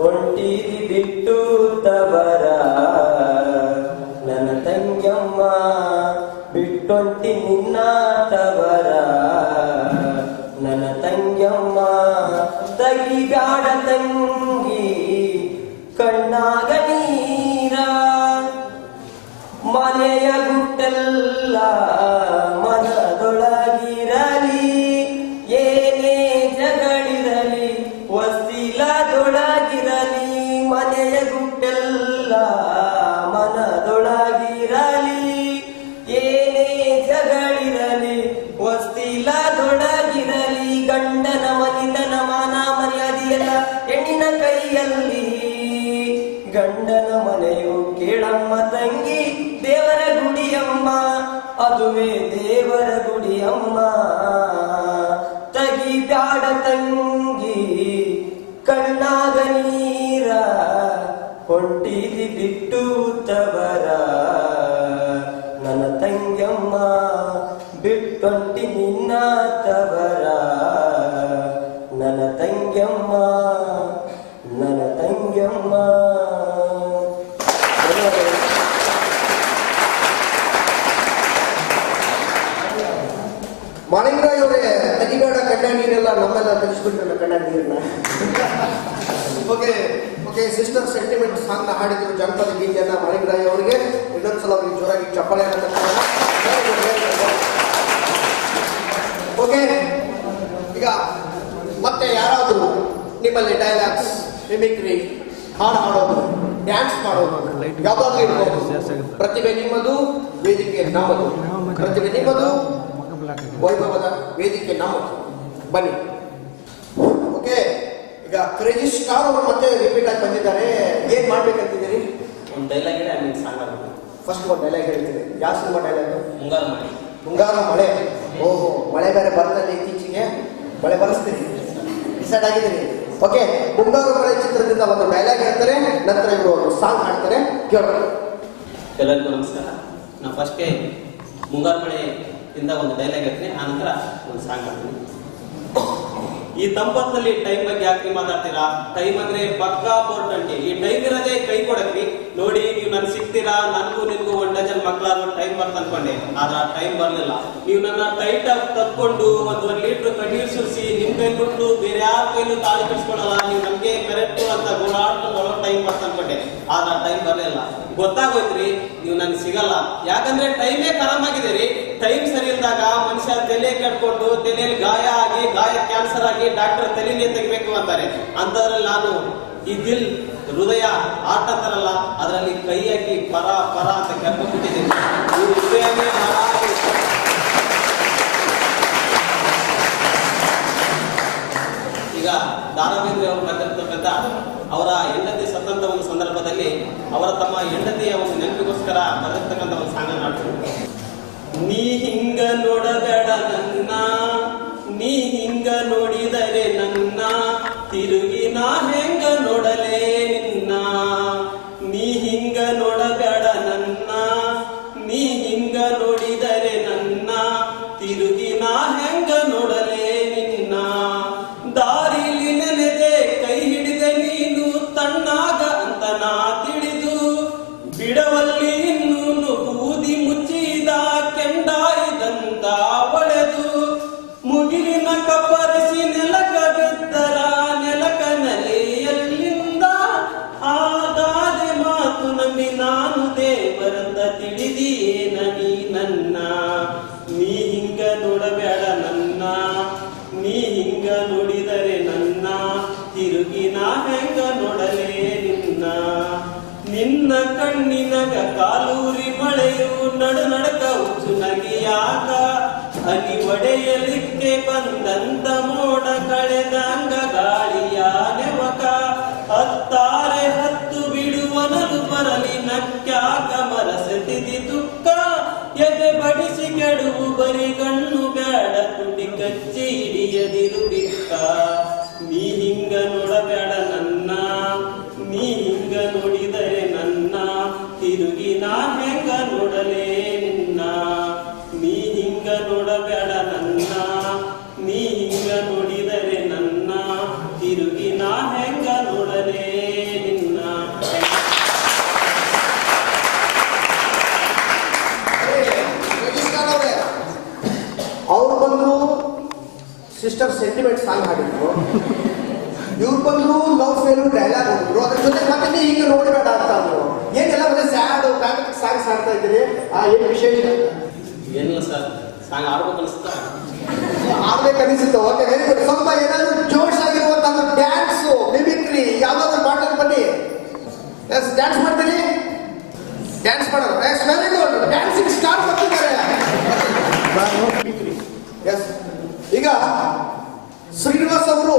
ಹೊಂಟಿದಿ ಬಿಟ್ಟು ತವರ ನನ್ನ ತಂಗ್ಯಮ್ಮ. ಬಿಟ್ಟೊಂಟಿ ನಿನ್ನ ತವರ ನನ್ನ ತಂಗ್ಯಮ್ಮ. ತಗಿ ಬ್ಯಾಡ ತಂಗಿ ಕಣ್ಣಾಗ ನೀರ, ಮನೆಯ ಗುಟ್ಟೆಲ್ಲ ಮನದೊಳಗಿರಲಿ, ಏನೇ ಜಗಳಿರಲಿ ಹೊಸ್ತಿಲದೊಳಗಿರಲಿ. ಮನೆಯ ಗುಟ್ಟೆಲ್ಲ ಮನೆಯು ಕೇಳಮ್ಮ ತಂಗಿ ದೇವರ ಗುಡಿಯಮ್ಮ, ಅದುವೇ ದೇವರ ಗುಡಿಯಮ್ಮ. ತಗಿ ಬ್ಯಾಡ ತಂಗಿ ಕಣ್ಣಾಗ ನೀರ, ಹೊಂಟಿದಿ ಬಿಟ್ಟು ತವರ ನನ್ನ ತಂಗ್ಯಮ್ಮ, ಬಿಟ್ಟೊಂಟಿ ನಿನ್ನ ತವರ ನನ್ನ ತಂಗ್ಯಮ್ಮ, ನನ್ನ ತಂಗ್ಯಮ್ಮ. ಮಾಳಿಂಗರಾಯ್ ಅವರೇ, ತೆಗಿಬೇಡ ಕಣ್ಣ ನೀರೆಲ್ಲ ನಮ್ಮೆಲ್ಲ ತೆಗಿಸ್ಬಿಟ್ರಲ್ಲ ಕಣ್ಣ ನೀರನ್ನ. ಓಕೆ ಓಕೆ, ಸಿಸ್ಟರ್ ಸೆಂಟಿಮೆಂಟ್ ಸಾಂಗ್ನ ಹಾಡಿದ್ರು ಜನಪದ ಗೀತೆಯನ್ನ ಮಾಳಿಂಗರಾಯ್ ಅವರಿಗೆ. ಇನ್ನೊಂದ್ಸಲ ಅವ್ರಿಗೆ ಜೋರಾಗಿ ಚಪ್ಪಾಳೆ ಓಕೆ. ಈಗ ಮತ್ತೆ ಯಾರಾದರೂ ನಿಮ್ಮಲ್ಲಿ ಡೈಲಾಗ್ಸ್, ಮಿಮಿಕ್ರಿ, ಹಾಡು ಹಾಡೋದು, ಡ್ಯಾನ್ಸ್ ಮಾಡೋದು ಯಾವಾಗಲೂ ಇರ್ಬೋದು. ಪ್ರತಿಭೆ ನಿಮ್ಮದು, ವೇದಿಕೆ ನಮ್ಮದು. ಪ್ರತಿಭೆ ನಿಮ್ಮದು, ವೈಭವದ ವೇದಿಕೆ ನಮ್ಮದು. ಬನ್ನಿ. ಓಕೆ, ಈಗ ಕ್ರೇಜಿ ಸ್ಟಾರ್ ಅವರು ಮತ್ತೆ ರಿಪೀಟ್ ಆಗಿ ಬಂದಿದ್ದಾರೆ. ಏನ್ ಮಾಡ್ಬೇಕಂತಿದ್ದೀರಿ? ಒಂದು ಡೈಲಾಗ್ ಇದೆ, ಸಾಂಗ್ ಫಸ್ಟ್ ಒಂದು ಡೈಲಾಗ್ ಹೇಳ್ತೀನಿ. ಯಾವ ಸಿನಿಮಾ ಡೈಲಾಗ್? ಮುಂಗಾರು ಮಾಡಿ. ಮುಂಗಾರು ಮಳೆ. ಓಹೋ, ಮಳೆ ಬೇರೆ ಬರ್ತದೆ ಇತ್ತೀಚೆಗೆ. ಮಳೆ ಬರೆಸ್ತೀನಿ, ಡಿಸೈಡ್ ಆಗಿದ್ದೀನಿ. ಓಕೆ, ಮುಂಗಾರು ಮಳೆ ಚಿತ್ರದಿಂದ ಒಂದು ಡೈಲಾಗ್ ಹೇಳ್ತಾರೆ, ನಂತರ ಇವರು ಒಂದು ಸಾಂಗ್ ಹಾಡ್ತಾರೆ, ಕೇಳೋಣ. ಎಲ್ಲರಿಗೂ ನಮಸ್ಕಾರ. ನಾನು ಫಸ್ಟ್ಗೆ ಮುಂಗಾರು ಮಳೆ ಇಂದ ಒಂದು ಡೈಲಾಗ್ ಹೇಳ್ತೀನಿ, ಆ ನಂತರ ಒಂದು ಸಾಂಗ್ ಹಾಡ್ತೀನಿ. ಈ ತಂಪತ್ನಲ್ಲಿ ಟೈಮ್ ಬಗ್ಗೆ ಯಾಕೆ ಮಾತಾಡ್ತೀರಾ? ಟೈಮ್ ಅಂದ್ರೆ ಪಕ್ಕಾ ಇಂಪಾರ್ಟೆಂಟ್. ಈ ಟೈಮ್ ಇರೋದೇ ಕೈ ಕೊಡಕ್ರಿ. ನೋಡಿ, ನೀವು ನನ್ ಸಿಗ್ತೀರಾ, ನನ್ಗೂ ನಿನ್ಗೂ 1 ಡಜನ್ ಮಕ್ಕಳಾಗ ಟೈಮ್ ಬರ್ತ ಅನ್ಕೊಂಡೆ, ಆದ್ರೆ ಆ ಟೈಮ್ ಬರ್ಲಿಲ್ಲ. ನೀವು ನನ್ನ ಟೈಟ್ ಆಗಿ ತಕ್ಕೊಂಡು 1 ಲೀಟರ್ ಕಣ್ಣೀರ್ ಸುರಿಸಿ ನಿಮ್ ಕೈ ಕೊಟ್ಟು ಬೇರೆ ಯಾರ ಕೈಲೂ ತಾಳಿ ಕಟ್ಸ್ಕೊಳಲ್ಲ, ನೀವು ನಮ್ಗೆ ಕರೆಕ್ಟ್ ಅಂತ ಗೋಳಾಡ್ಕೊಂಡು ಟೈಮ್ ಬರ್ತ ಅನ್ಕೊಂಡೆ, ಆದ್ರೆ ಆ ಟೈಮ್ ಬರ್ಲಿಲ್ಲ. ಗೊತ್ತಾಗೋಯ್ತ್ರಿ, ನೀವು ನನ್ಗೆ ಸಿಗಲ್ಲ. ಯಾಕಂದ್ರೆ ಟೈಮೇ ಖರಾಬ್ ಆಗಿದೆ ರೀ. ಟೈಮ್ ಸರಿ ಇಲ್ದಾಗ ಮನುಷ್ಯ ತಲೆ ಕೆಟ್ಕೊಂಡು ತಲೆಯಲ್ಲಿ ಗಾಯ ಆಗಿ, ಗಾಯ ಕ್ಯಾನ್ಸರ್ ಆಗಿ ಡಾಕ್ಟರ್ ತಲೆನೇ ತೆಗಿಬೇಕು ಅಂತಾರೆ. ಅಂತದ್ರಲ್ಲಿ ನಾನು ಈ ದಿಲ್, ಹೃದಯ, ಆಟ ಅಂತಾರಲ್ಲ, ಅದರಲ್ಲಿ ಕೈ ಹಾಕಿ ಪರ ಪರ ಅಂತ ಕೆರ್ಕೊಂಡ್ಬಿಟ್ಟಿದ್ದೀನಿ. ಈ ಹೃದಯನೇ ಹಾಳಾಗಿ. ಈಗ ದಾರಾಬೇಂದ್ರೆ ಅವರು ಬಂದಿರ್ತಕ್ಕಂಥ ಅವರ ಹೆಂಡತಿ ಸತ್ತಂತ ಒಂದು ಸಂದರ್ಭದಲ್ಲಿ ಅವರ ತಮ್ಮ ಹೆಂಡತಿಯ ಒಂದು ನೆನಪಿಗೋಸ್ಕರ ಬರೆದಿರ್ತಕ್ಕಂಥ ಒಂದು ಸಾಂಗ್ ಮಾಡ್ತಾರೆ. ನೀ ಹಿಂಗ ನೋಡಬೇಡ ನನ್ನ, ನೀ ಹಿಂಗ ನೋಡಿದರೆ ನನ್ನ, ತಿರುಗಿ ನಾ ಹೆಂಗ ನೋಡಲೇ ನಿನ್ನ. ನೀ ಹಿಂಗ ನೋಡಬೇಡ ನನ್ನ, ನೀ ಹಿಂಗ ನೋಡಿದರೆ ನನ್ನ, ತಿರುಗಿ ನಾ ಹೆಂಗ ನೋಡಲೇ ನಿನ್ನ. ದಾರಿಲಿ ನೆನೆದೆ ಕೈ ಹಿಡಿದೆ ನೀನು ತಣ್ಣಾಗ ಅಂತ ನಾ ತಿಳಿದು, ಬಿಡವಲ್ಲಿ ಇನ್ನೂ ಬೂದಿ ಮುಚ್ಚಿದ ಕೆಂಡಾಯಿದಂತ ಒಳೆದು, ಮುಗಿಲಿನ ಕಪ್ಪರಿಸಿ ನೆಲಕ ಬಿದ್ದರ ನೆಲಕ ನೆಲೆಯಲ್ಲಿಂದ, ಆಗಾದೆ ಮಾತು ನಂಬಿ ನಾನು ದೇವರಂತ ತಿಳಿದಿಯೇನ ನೀ ನನ್ನ. ನೀ ಹಿಂಗ ನೋಡಬೇಡ ನನ್ನ, ನೀ ಹಿಂಗ ನೋಡಿದರೆ ನನ್ನ, ತಿರುಗಿ ನಾ ಹೆಂಗ ನೋಡಲೇ ನಿನ್ನ. ನಿನ್ನ ಕಣ್ಣಿನಗ ಕಾಲೂರಿ ಮಳೆಯು ನಡು ನಡಕ ಹುಚ್ಚು ನಗಿಯಾಗ, ಹನಿ ಒಡೆಯಲಿಕ್ಕೆ ಬಂದಂತ ಮೋಡ ಕಳೆದಂಗ ಗಾಳಿಯ ನೆವಕ. ಹತ್ತಾರೆ ಹತ್ತು ಬಿಡುವನಲು ಬರಲಿ ನಕ್ಕ್ಯಾಕ ಮರಸತಿದಿ ದುಃಖ. ಎದೆ ಬಡಿಸಿ ಕೆಡುವು ಬರಿಗಣ್ಣು ಬೇಡ ತುಟಿ ಕಚ್ಚಿ ಹಿಡಿಯದಿರು ಬಿಕ್ಕ. ನೀ ಹಿಂಗ ನೋಡಬೇಡ ನನ್ನ, ನೀ ಹಿಂಗ ನೋಡಿದರೆ ನನ್ನ, ತಿರುಗಿ ನಾ ಹೆಂಗ ನೋಡಲೇ ನಿನ್ನ. ನೀ ಹಿಂಗ ನೋಡಬೇಡ ನನ್ನ, ನೀ ಹಿಂಗ ನೋಡಿದರೆ ನನ್ನ, ತಿರುಗಿ ನಾ ಹೆಂಗ ನೋಡಲೇ ನಿನ್ನ. ಅವ್ರು ಬಂದ್ರು ಸಿಸ್ಟರ್ ಸೆಂಟಿಮೆಂಟ್ ಸಾಂಗ್ ಹಾಡಿದ್ರು, ಇವ್ರು ಬಂದ್ರು ಲವ್ ಫೇಲ್ ಡೈಲಾಗ್ ಹೋಗಿದ್ರು, ಅದ್ರ ಜೊತೆ ಮತ್ತೆ ಈಗ ನೋಡಬೇಡ ಅಂತ ಅಂದ್ರು. ಏನೆಲ್ಲ ಮತ್ತೆ ಸ್ಯಾಡ್ ಪ್ಯಾಥೆಟಿಕ್ ಸಾಂಗ್ಸ್ ಹಾಡ್ತಾ ಇದ್ದೀರಿ, ಏನ್ ವಿಶೇಷ? ಏನಿಲ್ಲ ಸರ್, ಸಾಂಗ್ ಆಡ್ಬೇಕು ಅನಿಸ್ತಾ, ಆಡ್ಬೇಕು ಅನಿಸುತ್ತೆ. Okay, very good. ಸ್ವಲ್ಪ ಏನಾದ್ರು ಜೋಶ್ ಆಗಿರುವಂತಹ ಡ್ಯಾನ್ಸ್, ಮಿಮಿಕ್ರಿ ಯಾವ್ದಾದ್ರು ಮಾಡ್ತಾರೆ ಬನ್ನಿ. ಎಸ್, ಡ್ಯಾನ್ಸ್ ಮಾಡ್ತೀನಿ, ಡ್ಯಾನ್ಸ್ ಮಾಡೋದು. Yes, very good. Dancing star ಬರ್ತಿದ್ದಾರೆ. ಎಸ್, ಈಗ ಶ್ರೀನಿವಾಸ್ ಅವರು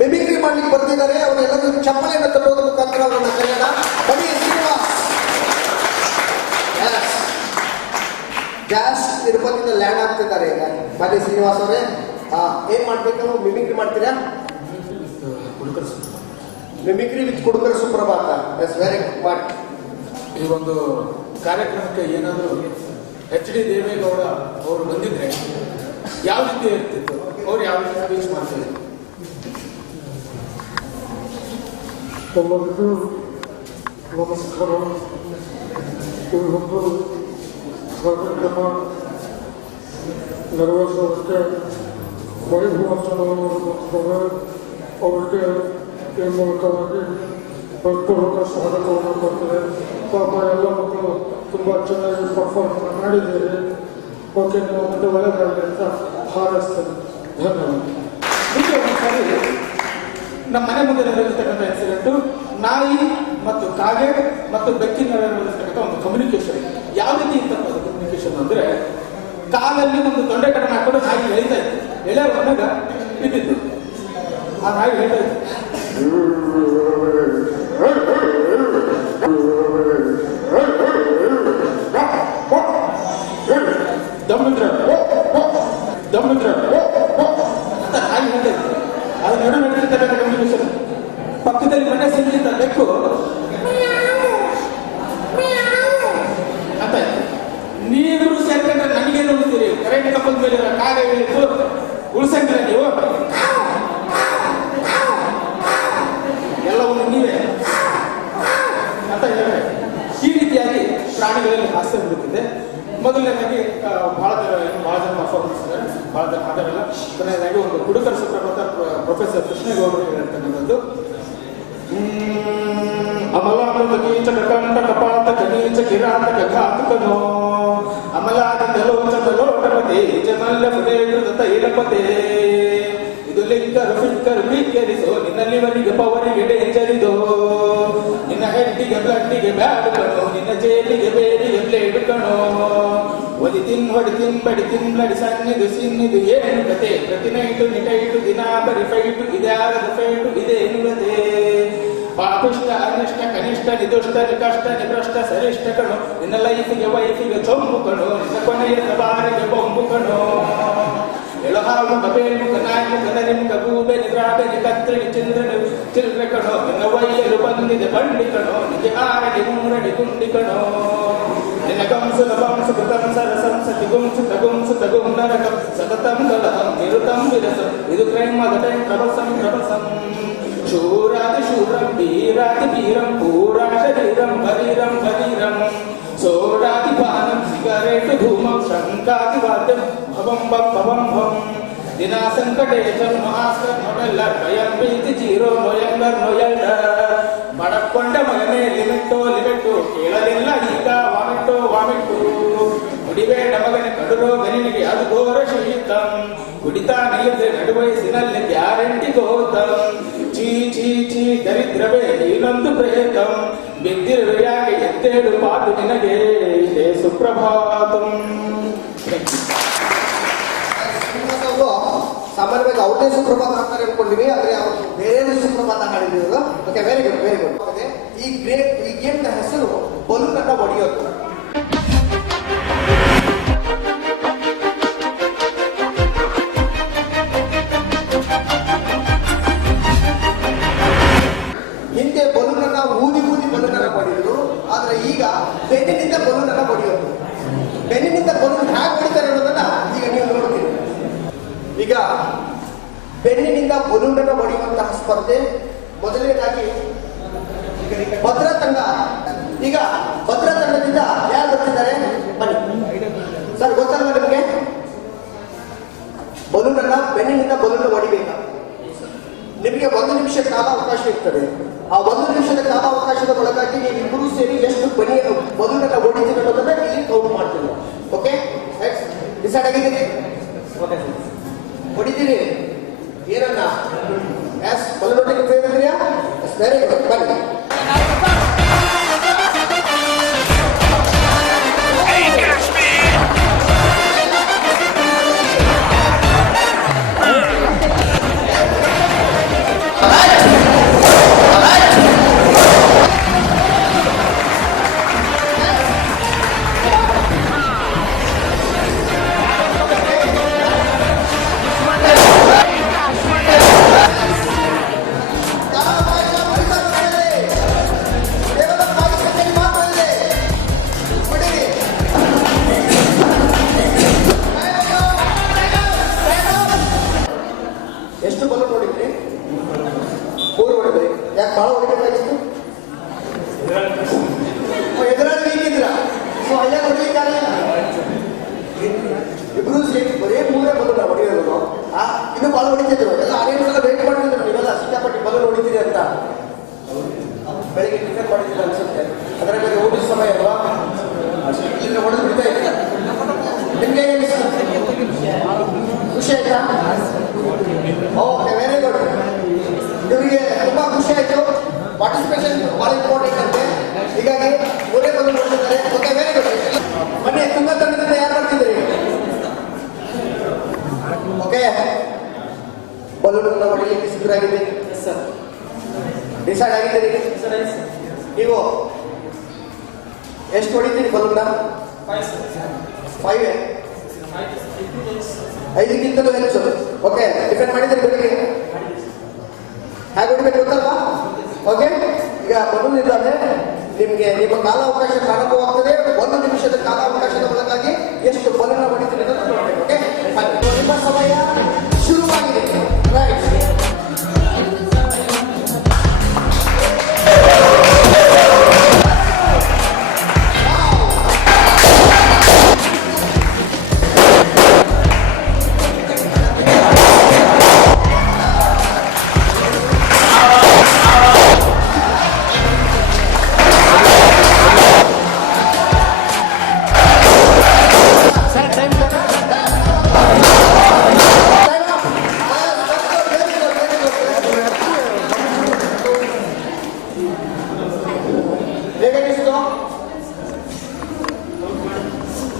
ಮಿಮಿಕ್ರಿ ಮಾಡ್ಲಿಕ್ಕೆ ಬರ್ತಿದ್ದಾರೆ. ಅವರೆಲ್ಲರೂ ಚಪ್ಪಲಿಯನ್ನು ತರೋದ್ರ ಮುಖಾಂತರ ಅವರನ್ನ ಕರೆಯೋಣ. ಬನ್ನಿ ಶ್ರೀನಿವಾಸ್. ಡ್ಯಾಶ್ ತಿರುಪತಿಯಿಂದ ಲ್ಯಾಂಡ್ ಆಗ್ತಿದ್ದಾರೆ ಈಗ. ಮಾಲಿ ಶ್ರೀನಿವಾಸ್ ಅವರೇ, ಏನು ಮಾಡಬೇಕು? ಮಿಮಿಕ್ರಿ ಮಾಡ್ತೀರಾ? ಮಿಮಿಕ್ರಿ ವಿತ್ ಕುಡುಕರ ಸುಪ್ರಭಾತ. Yes, very good. ಮಾಡಿ. ಈ ಒಂದು ಕಾರ್ಯಕ್ರಮಕ್ಕೆ ಏನಾದರೂ HD ದೇವೇಗೌಡ ಅವರು ಬಂದಿದ್ರೆ ಯಾವ ರೀತಿ ಇರ್ತಿತ್ತು? ಅವ್ರು ಯಾವ ರೀತಿ ಸ್ಪೀಚ್ ಮಾಡ್ತಿದ್ರು? ಎಲ್ಲರಿಗೂ ನಮಸ್ಕಾರ. ಇವತ್ತು ಕಾರ್ಯಕ್ರಮ ನೆರವೇರಿಸೋದಕ್ಕೆ ವೈಭವಚನವನ್ನು ಮಾಡ್ತಾರೆ. ಅವರಿಗೆ ಈ ಮೂಲಕವಾಗಿ ಭಕ್ತರೂಪ ಸ್ವಾಗತವನ್ನು ಕೊಡ್ತಾರೆ. ಪಾಪ ಎಲ್ಲ ಮಕ್ಕಳು ತುಂಬ ಚೆನ್ನಾಗಿ ಪರ್ಫಾರ್ಮ್ ಮಾಡಿದ್ದೀರಿ. ಓಕೆ, ನೀವು ಮುಂದೆ ಒಳ್ಳೆಯದಾಗಲಿ ಅಂತ ಹಾರೈಸ್ತೇನೆ. ಧನ್ಯವಾದ. ಹೀಗೆ ಒಂದ್ಸಾರಿ ನಮ್ಮ ಮನೆ ಮುಂದೆ ನಡೆದಿರ್ತಕ್ಕಂಥ ಇನ್ಸಿಡೆಂಟು ನಾಯಿ ಮತ್ತು ಕಾಗೆ ಮತ್ತು ಬೆಕ್ಕಿನ ನಡುವೆ ನಡೆದಿರ್ತಕ್ಕಂಥ ಒಂದು ಕಮ್ಯುನಿಕೇಶನ್. ಯಾವ ರೀತಿ ಇರ್ತಕ್ಕಂಥ ಕಮ್ಯುನಿಕೇಶನ್ ಅಂದ್ರೆ, ಕಾಲಲ್ಲಿ ಒಂದು ತೊಂಡೆ ಕಡನ ಹಾಕೊಂಡು ನಾಯಿ ಎಳಿತಾ ಇತ್ತು. ಎಳೆ ಬಂದಾಗ ಬಿದ್ದಿತ್ತು. ಆ ನಾಯಿ ಹೇಳ್ತಾ ಇತ್ತು, ದಮ್ಮಿದ್ರ ದಮ್ಮಿದ್ರ ಅಂತ ನಾಯಿ ಹೇಳ್ತಾ ಇತ್ತು. ಅದು ನಡು ನಡೆದಿರ್ತಕ್ಕಂಥ ಕಮ್ಯುನಿಕೇಶನ್. ಪಕ್ಕದಲ್ಲಿ ಮನೆ ಸಿಂಗಿದ್ದ ಬೆಕ್ಕು ಅಂತ ಇತ್ತು. ನೀರು ಸೇರ್ಕೊಂಡ್ರೆ ನನಗೇನು ಉಳಿತೀರಿ? ಕರೆಂಟ್ ಕಂಬದ ಮೇಲೆ ಕಾಗೆ ಹೇಳಿದ್ದು ಉಳಿಸಂಗಿಲ್ಲ ನೀವು, ಎಲ್ಲವನ್ನು ನೀವೇ ಅಂತ ಹೇಳಿದ್ರೆ. ಈ ರೀತಿಯಾಗಿ ಪ್ರಾಣಿಗಳಲ್ಲಿ ಹಾಸ್ಯ ಬಿಡುತ್ತಿದೆ. ಮೊದಲನೇದಾಗಿ ಬಹಳ ಜನ ಪರ್ಫಾರ್ಮೆನ್ಸ್ ಇದ್ದಾರೆ, ಬಹಳ ಜನ ಮಾತಾಡಲ್ಲ. ಕೊನೆಯದಾಗಿ ಒಂದು ಕುಡುಕರ ಸುಪ್ರಭಾತ ಪ್ರೊಫೆಸರ್ ಕೃಷ್ಣೇಗೌಡರು ಹೇಳಿರ್ತಕ್ಕಂಥದ್ದು. ಅಮಲಾದ ಕೀಚ ಕಂಠ ಕಪಾತ ಕನೀಚ ಕಿರಾತ ಘಾತುಕನೋ ಅಮಲಾದ ತಲೋಚ ಲೋಟಪತೆ ಜನಲ್ಲ ಹೃದಯ ತೈಲಪತೆ. ಇದು ಲಿಂಕರ್ ಫಿಕ್ಕರ್ ಬೀಕೆರಿಸೋ ನಿನ್ನಲ್ಲಿವರಿಗೆ ಪವರಿಗೆ ಡೇಂಜರಿದೋ. ನಿನ್ನ ಹೆಡ್ಡಿಗೆ ಬ್ಲಡ್ಡಿಗೆ ಬ್ಯಾಡು ಕಣೋ, ನಿನ್ನ ಜೇಬಿಗೆ ಬೇಡಿಗೆ ಬ್ಲೇಡು ಕಣೋ. ಒದಿತಿನ್ ಹೊಡಿತಿನ್ ಬಡಿತಿನ್ ನಡಿ ಸನ್ನಿದು ಸಿನ್ನಿದು ಏನು ಕತೆ. ಪ್ರತಿ ನೈಟು ನಿಟೈಟು ದಿನ ಬರಿ ಫೈಟು ಇದ್ಯಾರದ ಫೈಟು ಇದೇನು ಕತೆ. ಪಾಪಿಷ್ಟ ಅನಿಷ್ಟ ಕನಿಷ್ಠ ನಿದುಷ್ಟ ನಿಕಷ್ಟ ನಿಭ್ರಷ್ಟ ಸರಿಷ್ಠ ಕಣೋ. ನಿನ್ನ ಲೈಫಿಗೆ ವೈಫಿಗೆ ಚೊಂಬು ಕಣೋ, ನಿನ್ನ ಕೊನೆಯ ಸವಾರಿಗೆ ಬೊಂಬು ಕಣೋ. ಎಳಹಾವು ಕಬೇಲು ಕನಾಯಿ ಕನರಿಂ ಕಗೂಬೆ ನಿದ್ರಾಬೆ ನಿಕತ್ರಿ ಚಂದ್ರನು ಚಿಲ್ರೆ ಕಣೋ. ನಿನ್ನ ವೈಯಲು ಬಂದಿದೆ ಬಂಡಿ ಕಣೋ, ನಿಗೆ ಆರಡಿ ಮೂರಡಿ ಗುಂಡಿ ಕಣೋ. ನಿನ್ನ ಕಂಸು ಲವಂಸು ಕೃತಂ ಸರಸಂ ಸತಿಗುಂಸು ತಗುಂಸು ತಗುಂ ನರಕಂ ಸತತಂ ಕಲಹಂ ವಿರುತಂ ವಿರಸಂ. ಇದು ಕ್ರೈಮದ ಟೈಮ್ ಪ್ರಭಸಂ ಪ್ರಭಸಂ. ಶೂರಾದಿ ಶೂರಂ ವೀರಾದಿ ವೀರಂ ಪೂರಾ ಶರೀರಂ ಬರೀರಂ ಬರೀರಂ. ಸೋಡಾದಿ ಪಾನಂ ಸಿಗರೇಟು ಧೂಮಂ ಶಂಕಾದಿ ವಾದ್ಯಂ ಭವಂ ಬಂ ಭವಂ ಭಂ. ದಿನ ಸಂಕಟೇಶಂ ಮಹಾಸ್ಕರ್ ನೊಡೆಲ್ಲರ್ ಭಯಂ ಪ್ರೀತಿ ಜೀರೋ ನೊಯಂಗರ್ ನೊಯಲ್ಡರ್. ಮಡಕೊಂಡ ಮಗನೇ ಲಿಮಿಟ್ಟೋ ಲಿಮಿಟ್ಟು, ಕೇಳಲಿಲ್ಲ ಈಗ ವಾಮಿಟ್ಟೋ ವಾಮಿಟ್ಟು. ಕುಡಿಬೇಡ ಮಗನ ಕಡುರೋ ಗನಿನಿಗೆ ಅದು ಘೋರ ಶೀತಂ. ಕುಡಿತಾ ನೀರ್ದೆ ನಡುವಯಸ್ಸಿನಲ್ಲಿ ಗ್ಯಾರಂಟಿ ಗೋತಂ. ಚೀ ಚೀ ಚೀ ದರಿದ್ರವೇ ನೀನೊಂದು ಪ್ರೇತಂ. ಬಿದ್ದಿರುವೆಯಾಗೆ ಎತ್ತೇಳು ಪಾಟು ನಿನಗೆ ಇದೇ ಸುಪ್ರಭಾತಂ. ಸಾಮಾನ್ಯವಾಗಿ ಅವ್ರದೇ ಸುಪ್ರಭಾತ ಹಾಕ್ತಾರೆ ಅನ್ಕೊಂಡಿವಿ, ಆದ್ರೆ ಅವರು ಬೇರೆ ಸುಪ್ರಭಾತ ಹಾಡಿದ್ರು. Okay, very good very good. ಈ ಗೇಮ್ನ ಹೆಸರು ಬಲೂನ್ ಅನ್ನ ಹೊಡೆಯೋದು. ಹಿಂದೆ ಬಲೂನ್ ಅನ್ನ ಊದಿ ಬಲೂನ್ ಅನ್ನ ಹೊಡೆಯೋದು, ಆದ್ರೆ ಈಗ ಬೆನ್ನಿನಿಂದ ಬಲೂನ್ ಅನ್ನ ಹೊಡೆಯೋದು. ಬೆನ್ನಿನಿಂದ ಬಲೂನ್ ಹ್ಯಾಕ್ ಹೊಡಿತಾರೆ ಅನ್ನೋದನ್ನ ಈಗ ನೀವು ನೋಡ್ತೀರಿ. ಈಗ ಬೆನ್ನಿನಿಂದ ಬಲೂನ್ ಅನ್ನು ಹೊಡೆಯುವಂತಹ ಸ್ಪರ್ಧೆ. ಮೊದಲನೇದಾಗಿ ಭದ್ರಾ ತಂಡ. ಈಗ ಭದ್ರಾ ತಂಡದಿಂದ ಯಾರು ಬರ್ತಿದ್ದಾರೆ ಬನ್ನಿ ಸರ್. ಗೊತ್ತಲ್ವ ನಿಮಗೆ? ಬಲೂನ್ ಅನ್ನ ಬೆನ್ನಿನಿಂದ ಬಲೂನ್ ಹೊಡಿಬೇಕಾ? ನಿಮಗೆ 1 ನಿಮಿಷ ಕಾಲಾವಕಾಶ ಇರ್ತದೆ. ಆ 1 ನಿಮಿಷದ ಕಾಲಾವಕಾಶದ ಒಳಗಾಗಿ ನೀವಿಬ್ಬರು ಸೇರಿ ಎಷ್ಟು ಬಲೂನ್ ಅನ್ನ ಹೊಡಿತೀರಿ ಅನ್ನೋದನ್ನ ಇಲ್ಲಿ ಕೌಂಟ್ ಮಾಡ್ತೀವಿ. ಓಕೆ, ಡಿಸೈಡ್ ಆಗಿದ್ದೀರಿ? ಹೊಡಿತೀರಿ ಏನನ್ನ? ಎಸ್, ಬಲೂನ್ ಹೊಡಿಲಿಕ್ಕೆ ಬೇಕಿದೆಯಾ? S, very good. ಬನ್ನಿ. ಸೇರಿ ಬರೀ 3 ಬಲೂನ್ ಹೊಡೆಯೋದು. ಇನ್ನು ಭಾಳ ಹೊಡಿತಿದ್ರು ಎಲ್ಲ ಆಡಿಯನ್ಸ್ ಎಲ್ಲ ವೇಟ್ ಮಾಡ್ತಿದ್ರು ನೀವೆಲ್ಲ ಸಿಕ್ಕಾಪಟ್ಟಿ ಬಲೂನ್ ಹೊಡಿತೀರಿ ಅಂತ. ಬೆಳಿಗ್ಗೆ ಟಿಫನ್ ಮಾಡಿದ್ದೀರ ಅನ್ಸುತ್ತೆ, ಅದರ ಮೇಲೆ ಊಟದ ಸಮಯ ಅಲ್ವಾ, ಇಲ್ಲಿ ಹೊಡೆದು ಬಿಡ್ತಾ ಇದ್ದೀರ. ನಿಮಗೆ ಖುಷಿ ಆಯ್ತಾ? Okay, very good. ಇವರಿಗೆ ತುಂಬಾ ಖುಷಿ ಆಯ್ತು. ಪಾರ್ಟಿಸಿಪೇಷನ್ ಭಾಳ ಇಂಪಾರ್ಟೆಂಟ್ ಅಂತೆ, ಹೀಗಾಗಿ ಮೂರೇ ಬಲೂನ್ ಹೊಡೆದಿದ್ದಾರೆ. Okay, very good. ಬನ್ನಿ, ತುಂಬ ತಂಡದಿಂದ ಯಾರು ಮಾಡ್ತಿದ್ರಿ? ಓಕೆ, ಬಲೂನ್ ಹೊಡಿಲಿಕ್ಕೆ ಸಿದ್ಧರಾಗಿದ್ದೀರಿ? ಡಿಸೈಡ್ ಆಗಿದ್ದೀರಿ? ನೀವು ಎಷ್ಟು ಹೊಡಿತೀರಿ ಬಲೂನ್ನ? 5 5ಕ್ಕಿಂತಲೂ ಹೆಚ್ಚು. ಓಕೆ, ಡಿಫೆಂಡ್ ಮಾಡಿದ್ದೀರಿ ಬೆಳಿಗ್ಗೆ? ಹೇಗೆ ಹೊಡಿಬೇಕು ಗೊತ್ತಲ್ವಾ? ಓಕೆ, ಈಗ ಬಲೂನ್ ಇದ್ದಾನೆ, ನಿಮಗೆ ನಿಮ್ಮ ಕಾಲಾವಕಾಶ ಪ್ರಾರಂಭವಾಗ್ತದೆ. 1 ನಿಮಿಷದ ಕಾಲಾವಕಾಶದ ಒಳಗಾಗಿ ಎಷ್ಟು ಬಲೂನ್ ಹೊಡಿತೀರಿ ಅಂತ ನೋಡಬೇಕು. ಓಕೆ, ನಿಮ್ಮ ಸಮಯ ಶುರುವಾಗಿದೆ. ರೈಟ್,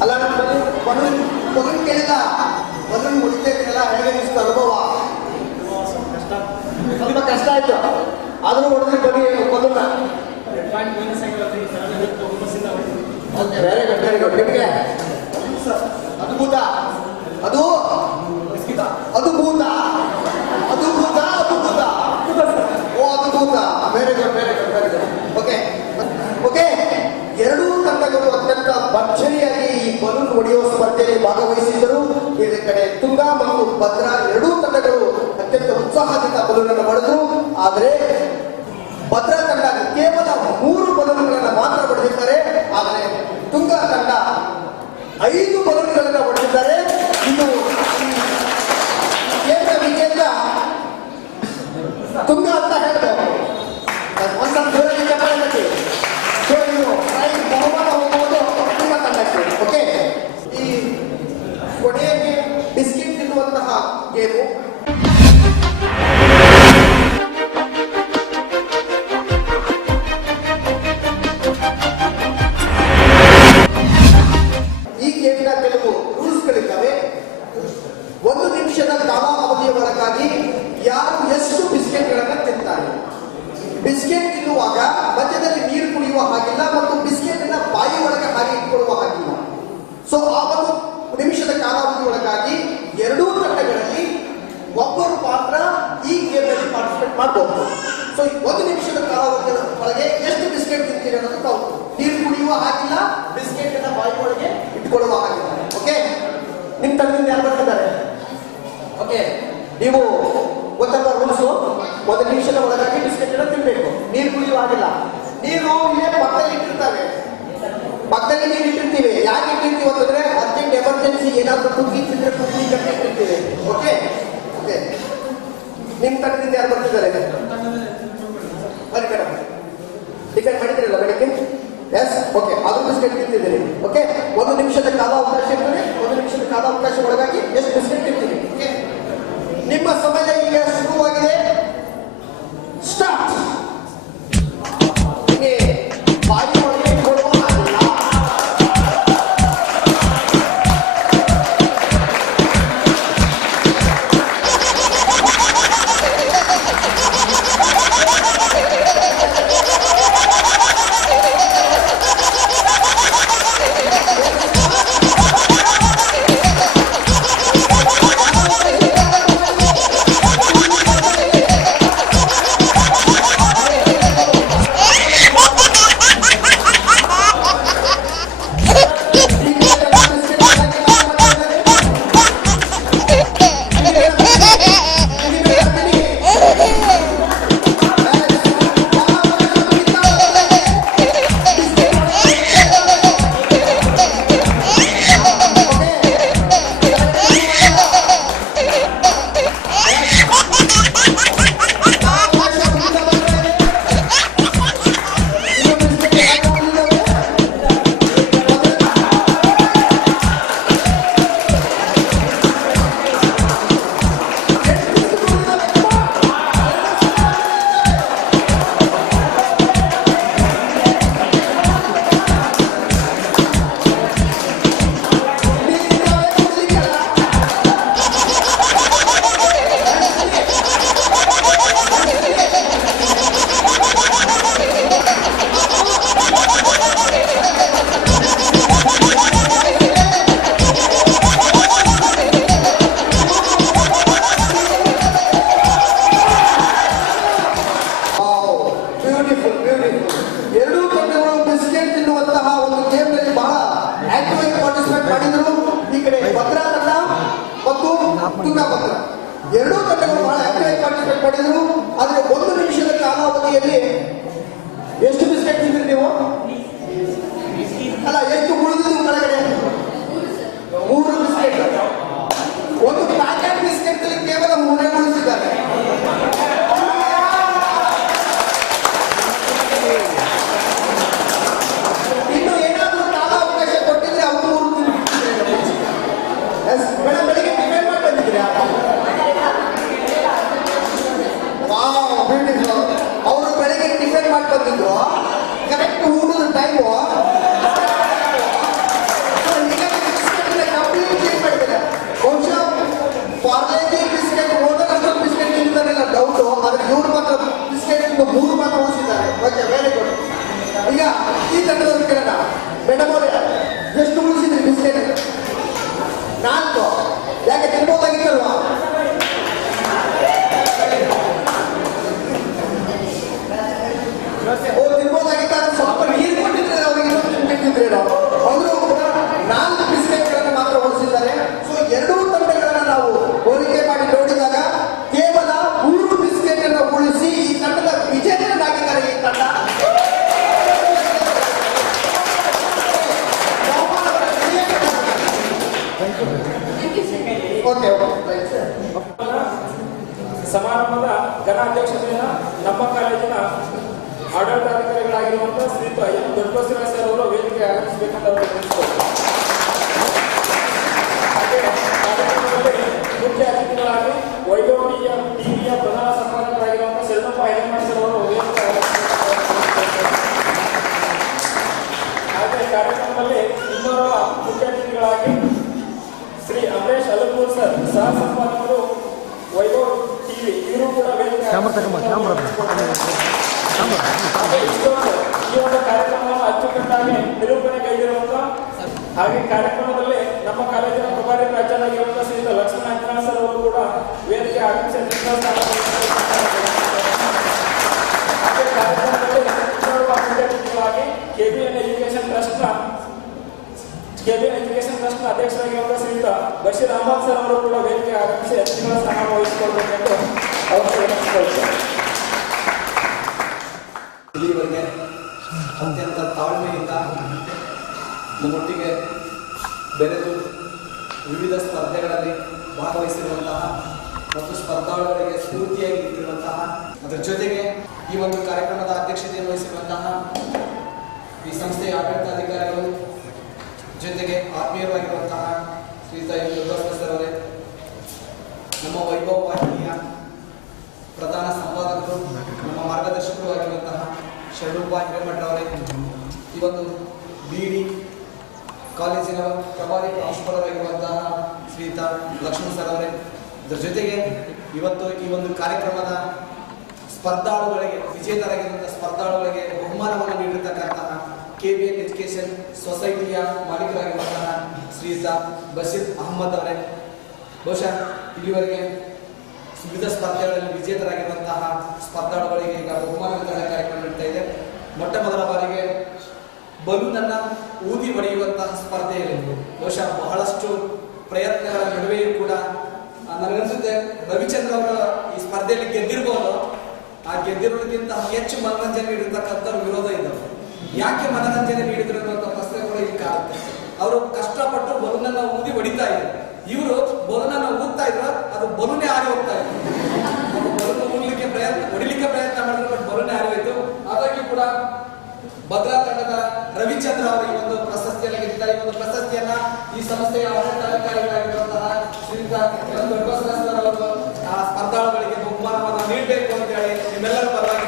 ಅಲ್ಲ ಬಲೂನ್ ಕೇಳಿಲ್ಲ, ಬಲೂನ್ ಹೊಡಿತಾ ಇದ್ದೀರಲ್ಲ, ಹೇಗೆ ಅನಿಸ್ತು ಅನುಭವ? ಸ್ವಲ್ಪ ಕಷ್ಟ ಆಯ್ತು, ಆದ್ರೂ ಹೊಡೆದ್ರಿ ಬನ್ನಿ ಬಲೂನ್ನ. Very good, very good. ನಿಮಗೆ ಅದ್ಭುತ. ಅದು ಅದ್ಭುತ, ಅದ್ಭುತ, ಅದ್ಭುತ. ಓ, ಅದ್ಭುತ. Very good, very good, very good. Okay, okay. ಎರಡೂ ತಂಡಗಳು ಅತ್ಯಂತ ಭರ್ಜರಿಯಾಗಿ ಈ ಬಲೂನ್ ಹೊಡೆಯುವ ಸ್ಪರ್ಧೆಯಲ್ಲಿ ಭಾಗವಹಿಸಿದ್ದರು. ಈ ಕಡೆ ತುಂಗಾ ಮತ್ತು ಭದ್ರಾ ಎರಡೂ ತಂಡಗಳು ಅತ್ಯಂತ ಉತ್ಸಾಹದಿಂದ ಬಲೂನ್ ಅನ್ನು ಹೊಡೆದರು. ಆದರೆ ಭದ್ರಾ ತಂಡ ಕೇವಲ 3 ಬಲೂನ್ಗಳನ್ನು ಮಾತ್ರ ಹೊಡೆದಿದ್ದಾರೆ. ಆದರೆ ತುಂಗಾ ತಂಡ 5 ಬಲೂನ್ಗಳನ್ನು ಹೊಡೆದಿದ್ದಾರೆ. ಇದು ಕೇಂದ್ರ ವಿಜೇತ ತುಂಗಾ ಅಂತ ಹೇಳ್ಬೋದು. ಒಂದ್ಸಲ ಜೋರಾಗಿ ಚಪ್ಪಾಳೆ ತಟ್ಟಿ. ಸೊ ಇದು ಬಹುಮಾನ ಹೋಗುವುದು ತುಂಗಾ ತಂಡಕ್ಕೆ. ಓಕೆ, ಈ ಕೊನೆಗೆ ಬಿಸ್ಕಿಟ್ ತಿನ್ನುವಂತಹ ಗೇಮು. ಈ ಗೇಮಿನ ಕೆಲವು ರೂಲ್ಸ್ಗಳಿದ್ದಾವೆ. 1 ನಿಮಿಷದ ಕಾಲಾವಧಿಯ ಒಳಗಾಗಿ ಯಾರು ಎಷ್ಟು ಬಿಸ್ಕೆಟ್ಗಳನ್ನು ತಿಂತಾರೆ. ಬಿಸ್ಕೆಟ್ ತಿನ್ನುವಾಗ ಮಧ್ಯದಲ್ಲಿ ನೀರು ಕುಡಿಯುವ ಹಾಗಿಲ್ಲ ಮತ್ತು ಬಿಸ್ಕೆಟ್ ಅನ್ನ ಬಾಯಿ ಒಳಗೆ ಹಾಗೆ ಇಟ್ಕೊಳ್ಳುವ ಹಾಗಿಲ್ಲ. ಸೊ ಆ 1 ನಿಮಿಷದ ಕಾಲಾವಧಿ ಒಳಗಾಗಿ ಎರಡೂ ತಂಡಗಳಲ್ಲಿ ಒಬ್ಬರು ಮಾತ್ರ ಈ ಗೇಮ್ನಲ್ಲಿ ಪಾರ್ಟಿಸಿಪೇಟ್ ಮಾಡಬಹುದು. ಸೊ 1 ನಿಮಿಷದ ಕಾಲಾವಧಿಯ ಒಳಗೆ ಎಷ್ಟು ಬಿಸ್ಕೆಟ್ ತಿಂತೀರಿ ಅನ್ನೋದು ಕೌಂಟ್. ನೀರು ಕುಡಿಯುವ ಹಾಗಿಲ್ಲ, ಬಿಸ್ಕೆಟ್ ಅನ್ನ ಬಾಯಿ ಒಳಗೆ ಇಟ್ಕೊಳ್ಳುವ ಹಾಗಿಲ್ಲ. ಓಕೆ, ನಿಮ್ ತಂಡದಿಂದ ಯಾರು ಬರ್ತಿದ್ದಾರೆ? ಓಕೆ, ನೀವು ಗೊತ್ತಲ್ಲ ರೂಲ್ಸು. 1 ನಿಮಿಷದ ಒಳಗಾಗಿ ಬಿಸ್ಕೆಟ್ ಅನ್ನ ತಿನ್ಬೇಕು, ನೀರು ಕುಡಿಯುವ ಹಾಗಿಲ್ಲ. ನೀರು ಇಲ್ಲೇ ಪಕ್ಕದಲ್ಲಿ ಇಟ್ಟಿರ್ತವೆ, ಪಕ್ಕದಲ್ಲಿ ನೀರು ಇಟ್ಟಿರ್ತೀವಿ. ಯಾಕೆ ಇಟ್ಟಿರ್ತೀವಿ ಅಂತಂದ್ರೆ ಅರ್ಜೆಂಟ್ ಎಮರ್ಜೆನ್ಸಿ ಏನಾದ್ರೂ ಕುಗ್ಗಿ ತಿಂದ್ರೆ ಕುಗ್ಗಿ ಕಟ್ಟಿ ಇಟ್ಟಿರ್ತೀವಿ. Okay, okay. ನಿಮ್ ತಂಡದಿಂದ ಯಾರು ಬರ್ತಿದ್ದಾರೆ? ಬನ್ನಿ ಮೇಡಮ್, ಡಿಫೆಂಡ್ ಮಾಡಿದ್ರಲ್ಲ ಬೆಳಿಗ್ಗೆ? Yes, okay. ಅದು ಬಿಸ್ಕೆಟ್ ತಿಂತಿದ್ದೀರಿ. ಓಕೆ, 1 ನಿಮಿಷದ ಕಾಲಾವಕಾಶ ಇರ್ತದೆ. 1 ನಿಮಿಷದ ಕಾಲಾವಕಾಶ ಒಳಗಾಗಿ ಎಷ್ಟು ಬಿಸ್ಕೆಟ್ ತಿಂತೀರಿ? ಓಕೆ, ನಿಮ್ಮ ಸಮಯ ಈಗ ಶುರುವಾಗಿದೆ. ಸ್ಟಾರ್ಟ್. ಹೀಗೆ ಬಾಯಿ ಒಳಗೆ ಇಟ್ಕೊಳ್ಳುವ ಹಾಗಿಲ್ಲ. ಎರಡೂ ತಂಡಗಳು ಬಹಳ ಆಕ್ಟಿವ್ ಪಾರ್ಟಿಸಿಪೇಟ್ ಮಾಡಿದ್ರು. ಆದರೆ 1 ನಿಮಿಷದ ಕಾಲಾವಧಿಯಲ್ಲಿ ಎಷ್ಟು ಬಿಸ್ಕೆಟ್ ತಿಂದ್ರಿ ನೀವು? ಅಲ್ಲ, ಎಷ್ಟು ಉಳಿದಿದ್ದು ಕೆಳಗಡೆ? 3 ಬಿಸ್ಕೆಟ್. ಒಂದು ಪ್ಯಾಕೆಟ್ ಬಿಸ್ಕೆಟ್ ಕೇವಲ 3 ಉಳಿಸಿದ್ದಾರೆ. ಇನ್ನು ಏನಾದರೂ ಕಾಲಾವಕಾಶ ಕೊಟ್ಟಿದ್ರೆ ಅವರು 3 ಮೇಡಮ್ ಬೆಳಿಗ್ಗೆ ಟಿಫನ್ ಮಾಡಿ ಬಂದಿದ್ದೀರಾ? ಅವರು ಬೆಳಿಗ್ಗೆ ಟಿಫನ್ ಮಾಡಿ ಬಂದಿದ್ರು. ಕರೆಕ್ಟ್ ಊಟದ ಟೈಮು ಕಂಪ್ಲೀಟ್ ಚೇಂಜ್ ಮಾಡಿದ್ದಾರೆ. ಬಹುಶಃ ಪಾರ್ಲೇಜಿ ಬಿಸ್ಕೆಟ್ ಹೋದಷ್ಟು ಬಿಸ್ಕೆಟ್ ತಿಂದಿದ್ದಾರೆಲ್ಲ ಡೌಟು. ಆದರೆ ಇವ್ರು ಮಾತ್ರ ಬಿಸ್ಕೆಟ್ 3 ಮಾತ್ರ ಉಳಿಸಿದ್ದಾರೆ. Okay, very good. ಈಗ ಈ ತಂಡದವ್ರು ಕೇಳೋಣ. ಮೇಡಮ್ ಅವರೇ, ಎಷ್ಟು ಉಳಿಸಿದ್ರಿ ಬಿಸ್ಕೆಟ್? 4. ಯಾಕೆ ತಿನ್ಬೋದಾಗಿತ್ತಲ್ವಾ? ತಿನ್ಬೋದಾಗಿತ್ತ? ಸ್ವಲ್ಪ ನೀರು ಕೊಟ್ಟಿದ್ರೆ ಅವ್ರಿಗೆ ಇನ್ನೊಂದು ತಿಂತಿದ್ರೇನೋ. ಅವರು ಕೂಡ 4 ಬಿಸ್ಕೆಟ್ಗಳನ್ನು ಮಾತ್ರ ಉಳಿಸಿದ್ದಾರೆ. ಸೊ ಎರಡೂ ತಂಡಗಳನ್ನು ನಾವು ಹೋಲಿಕೆ ಮಾಡಿ ನೋಡಿದಾಗ ಕೇವಲ 3 ಬಿಸ್ಕೆಟ್ ಅನ್ನು ಉಳಿಸಿ ಈ ತಂಡದ ವಿಜೇತರಾಗಿದ್ದಾರೆ. ಈ ತಂಡ ಓಕೆ. ಸಮಾರಂಭದ ಘನಾಧ್ಯಕ್ಷತೆಯನ್ನು ನಮ್ಮ ಕಾಲೇಜಿನ ಆಡಳಿತಾಧಿಕಾರಿಗಳಾಗಿರುವಂತಹ ಶ್ರೀಯುತ ಎಂ ದೊಡ್ಡಬಸವರಾಜ ಸರ್ ಅವರು ವೇದಿಕೆ ಆಗಮಿಸಬೇಕಂತ ಅವರು ತಿಳಿಸಿದರು. ಹಾಗೆ ಕಾರ್ಯಕ್ರಮದಲ್ಲಿ ಮುಖ್ಯ ಅತಿಥಿಗಳಾಗಿ ವೈಭವ್ ಟಿವಿಯ ಪ್ರಧಾನ ಸಂಪಾದಕರಾಗಿರುವಂತಹ ಶರಣಪ್ಪ ಹಿರೇಮಠ ಸರ್ ಅವರು ವೇದಿಕೆ ಹಾಗೆ ಕಾರ್ಯಕ್ರಮದಲ್ಲಿ ಇನ್ನೋರ್ವ ಮುಖ್ಯ ಅತಿಥಿಗಳಾಗಿ ಶ್ರೀ ಅಮರೇಶ್ ಅಲಪೂರ್ ಸರ್ ಸಹ ಸಂಪಾದಕರು ವೈಭವ್ ಟಿವಿ, ಇವರು ಕೂಡ ವೇದಿಕೆ ಈ ಒಂದು ಕಾರ್ಯಕ್ರಮವನ್ನು ಅಚ್ಚುಕಟ್ಟಾಗಿ ನಿರೂಪಣೆಗೈದಿರುವಂತಹ ಹಾಗೆ ಕಾರ್ಯಕ್ರಮದಲ್ಲಿ ನಮ್ಮ ಕಾಲೇಜಿನ ಪ್ರಭಾರಿ ಪ್ರಾಚಾರ್ಯರಾಗಿರುವಂತಹ ಶ್ರೀಯುತ ಲಕ್ಷ್ಮಣ ಅಂಜನಾಳ್ ಸರ್ ಅವರು ಕೂಡ ವೇದಿಕೆ ಆಗಮಿಸಿ ಹಾಗೆ ಕಾರ್ಯಕ್ರಮದಲ್ಲಿ ಮುಖ್ಯ ಅತಿಥಿಗಳಾಗಿ ಕೆಬಿಎನ್ ಎಜುಕೇಶನ್ ಟ್ರಸ್ಟ್ನ ಅಧ್ಯಕ್ಷರಾಗಿರುವಂತಹ ಶ್ರೀಯುತ ಬಶೀರ್ ಅಹಮದ್ ಸರ್ ಅವರು ಕೂಡ ವೇದಿಕೆ ಆಗಮಿಸಿ ಅತಿಥಿಗಳ ಸ್ಥಾನ ವಹಿಸಿಕೊಳ್ಬೇಕೆಂದು ಅವರು ವಿನಂತಿಸಿಕೊಳ್ಳುತ್ತಾರೆ. ಇಲ್ಲಿವರೆಗೆ ಅತ್ಯಂತ ತಾಳ್ಮೆಯಿಂದ ನಮ್ಮೊಟ್ಟಿಗೆ ಬೆರೆತು ವಿವಿಧ ಸ್ಪರ್ಧೆಗಳಲ್ಲಿ ಭಾಗವಹಿಸಿರುವಂತಹ ಮತ್ತು ಸ್ಪರ್ಧಾಳುಗಳಿಗೆ ಸ್ಫೂರ್ತಿಯಾಗಿ ನಿಂತಿರುವಂತಹ, ಅದರ ಜೊತೆಗೆ ಈ ಒಂದು ಕಾರ್ಯಕ್ರಮದ ಅಧ್ಯಕ್ಷತೆಯನ್ನು ವಹಿಸಿರುವಂತಹ ಈ ಸಂಸ್ಥೆಯ ಆಡಳಿತಾಧಿಕಾರಿಗಳು, ಜೊತೆಗೆ ಆತ್ಮೀಯರಾಗಿರುವಂತಹ ಶ್ರೀಯುತ ಎಂ ದೊಡ್ಡಬಸವರಾಜ ಸರ್ ಅವರೇ, ನಮ್ಮ ವೈಭವ ವಾಹಿನಿಯ ಪ್ರಧಾನ ಸಂಪಾದಕರು, ನಮ್ಮ ಮಾರ್ಗದರ್ಶಕರು ಆಗಿರುವಂತಹ ಶರಣಪ್ಪ ಹಿರೇಮಠ ಅವರೇ, ಈ ಒಂದು ಬಿಡಿ ಕಾಲೇಜಿನ ಪ್ರಭಾರಿ ಪ್ರಾಂಶುಪಾಲರಾಗಿರುವಂತಹ ಶ್ರೀಯುತ ಲಕ್ಷ್ಮಣ್ ಸರ್ ಅವರೇ, ಇದರ ಜೊತೆಗೆ ಇವತ್ತು ಈ ಒಂದು ಕಾರ್ಯಕ್ರಮದ ಸ್ಪರ್ಧಾಳುಗಳಿಗೆ, ವಿಜೇತರಾಗಿರುವಂತಹ ಸ್ಪರ್ಧಾಳುಗಳಿಗೆ ಬಹುಮಾನವನ್ನು ನೀಡಿರ್ತಕ್ಕಂತಹ ಕೆಬಿಎನ್ ಎಜುಕೇಶನ್ ಸೊಸೈಟಿಯ ಮಾಲೀಕರಾಗಿರುವಂತಹ ಶ್ರೀಯುತ ಬಶೀರ್ ಅಹಮದ್ ಅವರೇ, ಬಹುಶಃ ಇಲ್ಲಿವರೆಗೆ ವಿವಿಧ ಸ್ಪರ್ಧೆಗಳಲ್ಲಿ ವಿಜೇತರಾಗಿರುವಂತಹ ಸ್ಪರ್ಧಾಳುಗಳಿಗೆ ಈಗ ಬಹುಮಾನ ವಿತರಣೆ ಕಾರ್ಯಕ್ರಮ ನಡೀತಾ ಇದೆ. ಮೊಟ್ಟ ಮೊದಲ ಬಾರಿಗೆ ಬಲೂನನ್ನು ಊದಿ ಹೊಡೆಯುವಂತಹ ಸ್ಪರ್ಧೆಯಲ್ಲಿ ಬಹುಶಃ ಬಹಳಷ್ಟು ಪ್ರಯತ್ನಗಳ ನಡುವೆಯೂ ಕೂಡ ನನಗನ್ಸುತ್ತೆ ರವಿಚಂದ್ರ ಅವರು ಈ ಸ್ಪರ್ಧೆಯಲ್ಲಿ ಗೆದ್ದಿರ್ಬೋದು. ಆ ಗೆದ್ದಿರೋದಕ್ಕಿಂತ ಹೆಚ್ಚು ಮನರಂಜನೆ ನೀಡಿರ್ತಕ್ಕಂಥ ವಿರೋಧ ಇದ್ದವರು. ಯಾಕೆ ಮನರಂಜನೆ ನೀಡಿದ್ರು ಅನ್ನುವಂಥ ಪ್ರಶ್ನೆ ಕೂಡ ಇಲ್ಲಿ ಕಾಡುತ್ತೆ. ಅವರು ಕಷ್ಟಪಟ್ಟು ಬಲೂನನ್ನು ಊದಿ ಹೊಡಿತಾ ಇದ್ರು, ಇವರು ಬಲೂನನ್ನು ಊದ್ತಾ ಇದ್ರು, ಅದು ಬಲೂನೇ ಹಾರಿ ಹೋಗ್ತಾ ಇತ್ತು. ಬಲೂನ್ ಹೊಡಿಲಿಕ್ಕೆ ಪ್ರಯತ್ನ ಮಾಡಿದ್ರು, ಬಟ್ ಬಲೂನೇ ಹಾರಿ ಹೋಯ್ತು. ಹಾಗಾಗಿ ಕೂಡ ಭದ್ರಾ ತಂಡದ ರವಿಚಂದ್ರ ಅವರು ಈ ಒಂದು ಪ್ರಶಸ್ತಿಯನ್ನು ಗೆದ್ದಿದ್ದಾರೆ. ಈ ಒಂದು ಪ್ರಶಸ್ತಿಯನ್ನ ಈ ಸಂಸ್ಥೆಯ ಆಡಳಿತಾಧಿಕಾರಿಗಳಾಗಿರುವಂತಹ ಶ್ರೀಯುತ ಎಂ ದೊಡ್ಡಬಸವರಾಜ ಸರ್ ಅವರು ಆ ಸ್ಪರ್ಧಾಳುಗಳಿಗೆ ಬಹುಮಾನವನ್ನು ನೀಡಬೇಕು ಅಂತ ಹೇಳಿ ನಿಮ್ಮೆಲ್ಲರ ಪರವಾಗಿ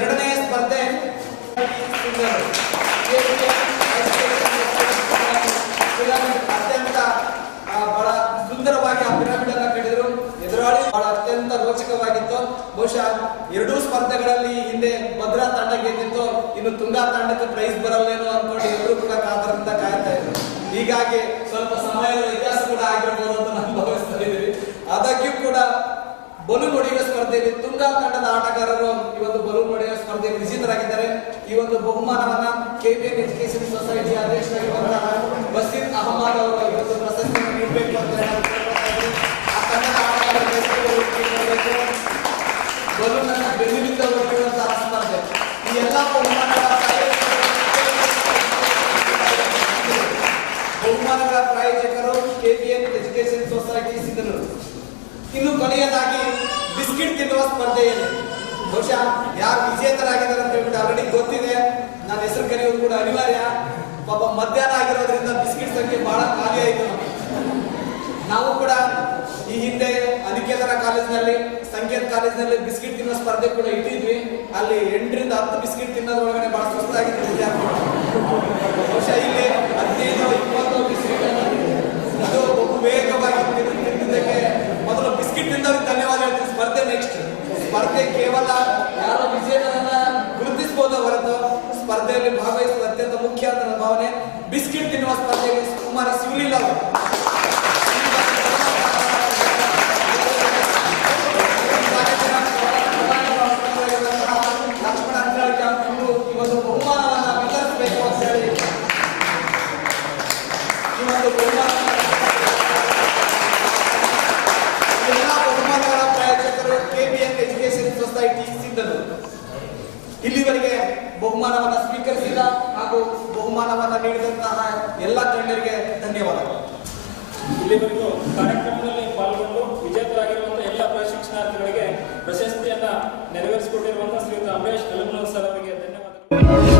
ಎರಡನೇ ಸ್ಪರ್ಧೆ ಅತ್ಯಂತ ಬಹಳ ಸುಂದರವಾಗಿ ಆ ಪಿರಮಿಡ್ ಅನ್ನ ಕಟ್ಟಿದ್ರು. ಎದುರಾಳಿ ಬಹಳ ಅತ್ಯಂತ ರೋಚಕವಾಗಿತ್ತು. ಬಹುಶಃ ಎರಡೂ ಸ್ಪರ್ಧೆಗಳಲ್ಲಿ ಹಿಂದೆ ಭದ್ರಾ ತಂಡ ಗೆದ್ದಿತ್ತು, ಇನ್ನು ತುಂಗಾ ತಂಡಕ್ಕೆ ಪ್ರೈಸ್ ಬರಲ್ಲೇನೋ ಅನ್ಕೊಂಡು ಎಲ್ಲರೂ ಕೂಡ ಕಾತರದಿಂದ ಕಾಯ್ತಾ ಇದ್ರು. ಹೀಗಾಗಿ ಸ್ವಲ್ಪ ಸಮಯದ ವ್ಯತ್ಯಾಸ ಕೂಡ ಆಗಿರ್ಬೋದು ಅಂತ ನಾವು ಭಾವಿಸ್ತಾ ಇದ್ದೀವಿ. ಆದಾಗ್ಯೂ ಕೂಡ ಬಲೂನ್ ಹೊಡೆಯುವ ಸ್ಪರ್ಧೆಯಲ್ಲಿ ತುಂಗಾ ತುರ್ಗ ತಂಡದ ಆಟಗಾರರು ಈ ಒಂದು ಬಲೂನ್ ಹೊಡೆಯುವ ಸ್ಪರ್ಧೆಯಲ್ಲಿ ವಿಜೇತರಾಗಿದ್ದಾರೆ. ಈ ಒಂದು ಬಹುಮಾನವನ್ನ KBN ಎಜುಕೇಶನ್ ಸೊಸೈಟಿ ಅಧ್ಯಕ್ಷರಾಗಿರುವಂತಹ ಬಸೀರ್ ಅಹಮದ್ ಅವರು ಈ ಒಂದು ಪ್ರಶಸ್ತಿಯನ್ನು ನೀಡಬೇಕು ಅಂತ ಆ ತಂಡದ ಆಟಗಾರರು ಬಲೂನ್ ಅನ್ನು ಬೆನ್ನಿನಿಂದ ಹೊಡೆಯುವಂತಹ ಸ್ಪರ್ಧೆ. ಈ ಎಲ್ಲ ಬಹುಮಾನಗಳ ಪ್ರಾಯೋಜಕರು KBN ಎಜುಕೇಶನ್ ಸೊಸೈಟಿ ಸಿಂಧನೂರು. ಇನ್ನು ಕೊನೆಯದಾಗಿ ಬಿಸ್ಕಿಟ್ ತಿನ್ನುವ ಸ್ಪರ್ಧೆಯಲ್ಲಿ ಬಹುಶಃ ಯಾರು ವಿಜೇತರಾಗಿದ್ದಾರೆ ಅಂತ ಹೇಳ್ಬಿಟ್ಟು ಆಲ್ರೆಡಿ ಗೊತ್ತಿದೆ. ನನ್ನ ಹೆಸರು ಕರೆಯೋದು ಕೂಡ ಅನಿವಾರ್ಯ. ಪಾಪ ಮಧ್ಯಾಹ್ನ ಆಗಿರೋದ್ರಿಂದ ಬಿಸ್ಕಿಟ್ ಸಂಖ್ಯೆ ಬಹಳ ಖಾಲಿ ಆಯಿತು. ನಾವು ಕೂಡ ಈ ಹಿಂದೆ ಅನಿಕೇತನ ಕಾಲೇಜಿನಲ್ಲಿ ಸಂಕೇತ್ ಕಾಲೇಜಿನಲ್ಲಿ ಬಿಸ್ಕಿಟ್ ತಿನ್ನೋ ಸ್ಪರ್ಧೆ ಕೂಡ ಇಟ್ಟಿದ್ವಿ. ಅಲ್ಲಿ 8 ರಿಂದ 10 ಬಿಸ್ಕಿಟ್ ತಿನ್ನೋದ್ರೊಳಗಡೆ ಬಹಳ ಸುಸ್ತಾಗಿತ್ತು ವಿದ್ಯಾರ್ಥಿಗಳು. ಬಹುಶಃ ಇಲ್ಲಿ 15-20 ಬಿಸ್ಕಿಟ್ ಅದು ಬಹು ವೇಗವಾಗಿ ತಿಂದಿದ್ದಕ್ಕೆ ಮೊದಲು ಬಿಸ್ಕಿಟ್ ತಿಂದವರಿಗೆ ಧನ್ಯವಾದ ಹೇಳ್ತೀನಿ. ಸ್ಪರ್ಧೆ ನೆಕ್ಸ್ಟ್ ಸ್ಪರ್ಧೆ ಕೇವಲ ಯಾರೋ ವಿಜೇತರನ್ನ ಗುರುತಿಸಬಹುದು ಹೊರತು ಸ್ಪರ್ಧೆಯಲ್ಲಿ ಭಾಗವಹಿಸುವುದು ಅತ್ಯಂತ ಮುಖ್ಯ ಅಂತ ನನ್ನ ಭಾವನೆ. ಬಿಸ್ಕಿಟ್ ತಿನ್ನುವ ಸ್ಪರ್ಧೆಯಲ್ಲಿ ಕುಮಾರ ಶಿವಲಿಲ್ಲ ಅವರು ಲಕ್ಷ್ಮಣ ಅಂಜಾಳ್ ಕ್ಯಾಂಪ್ ಈ ಒಂದು ಬಹುಮಾನವನ್ನ ವಿತರಿಸಬೇಕು ಅಂತ ಹೇಳಿ ಈ ಒಂದು ಬಹುಮಾನಗಳ ಪ್ರಾಯೋಜಕರು KBN ಎಜುಕೇಶನ್ ಸೊಸೈಟಿ ಸಿಂಧನೂರು. ಇಲ್ಲಿವರೆಗೆ ಬಹುಮಾನವನ್ನ ಸ್ವೀಕರಿಸಿದ ಹಾಗೂ ಬಹುಮಾನವನ್ನ ನೀಡಿದಂತಹ ಎಲ್ಲ ಗಣ್ಯರಿಗೆ ಧನ್ಯವಾದಗಳು. ಇಲ್ಲಿವರೆಗೂ ಕಾರ್ಯಕ್ರಮದಲ್ಲಿ ಪಾಲ್ಗೊಂಡು ವಿಜೇತರಾಗಿರುವಂತಹ ಎಲ್ಲ ಪ್ರಶಿಕ್ಷಣಾರ್ಥಿಗಳಿಗೆ ಪ್ರಶಸ್ತಿಯನ್ನ ನೆರವೇರಿಸಿಕೊಟ್ಟಿರುವಂತಹ ಶ್ರೀಯುತ ಅಂಬರೀಶ್ ಅಲುಮನೂರ್ ಸರ್ ಅವರಿಗೆ ಧನ್ಯವಾದಗಳು.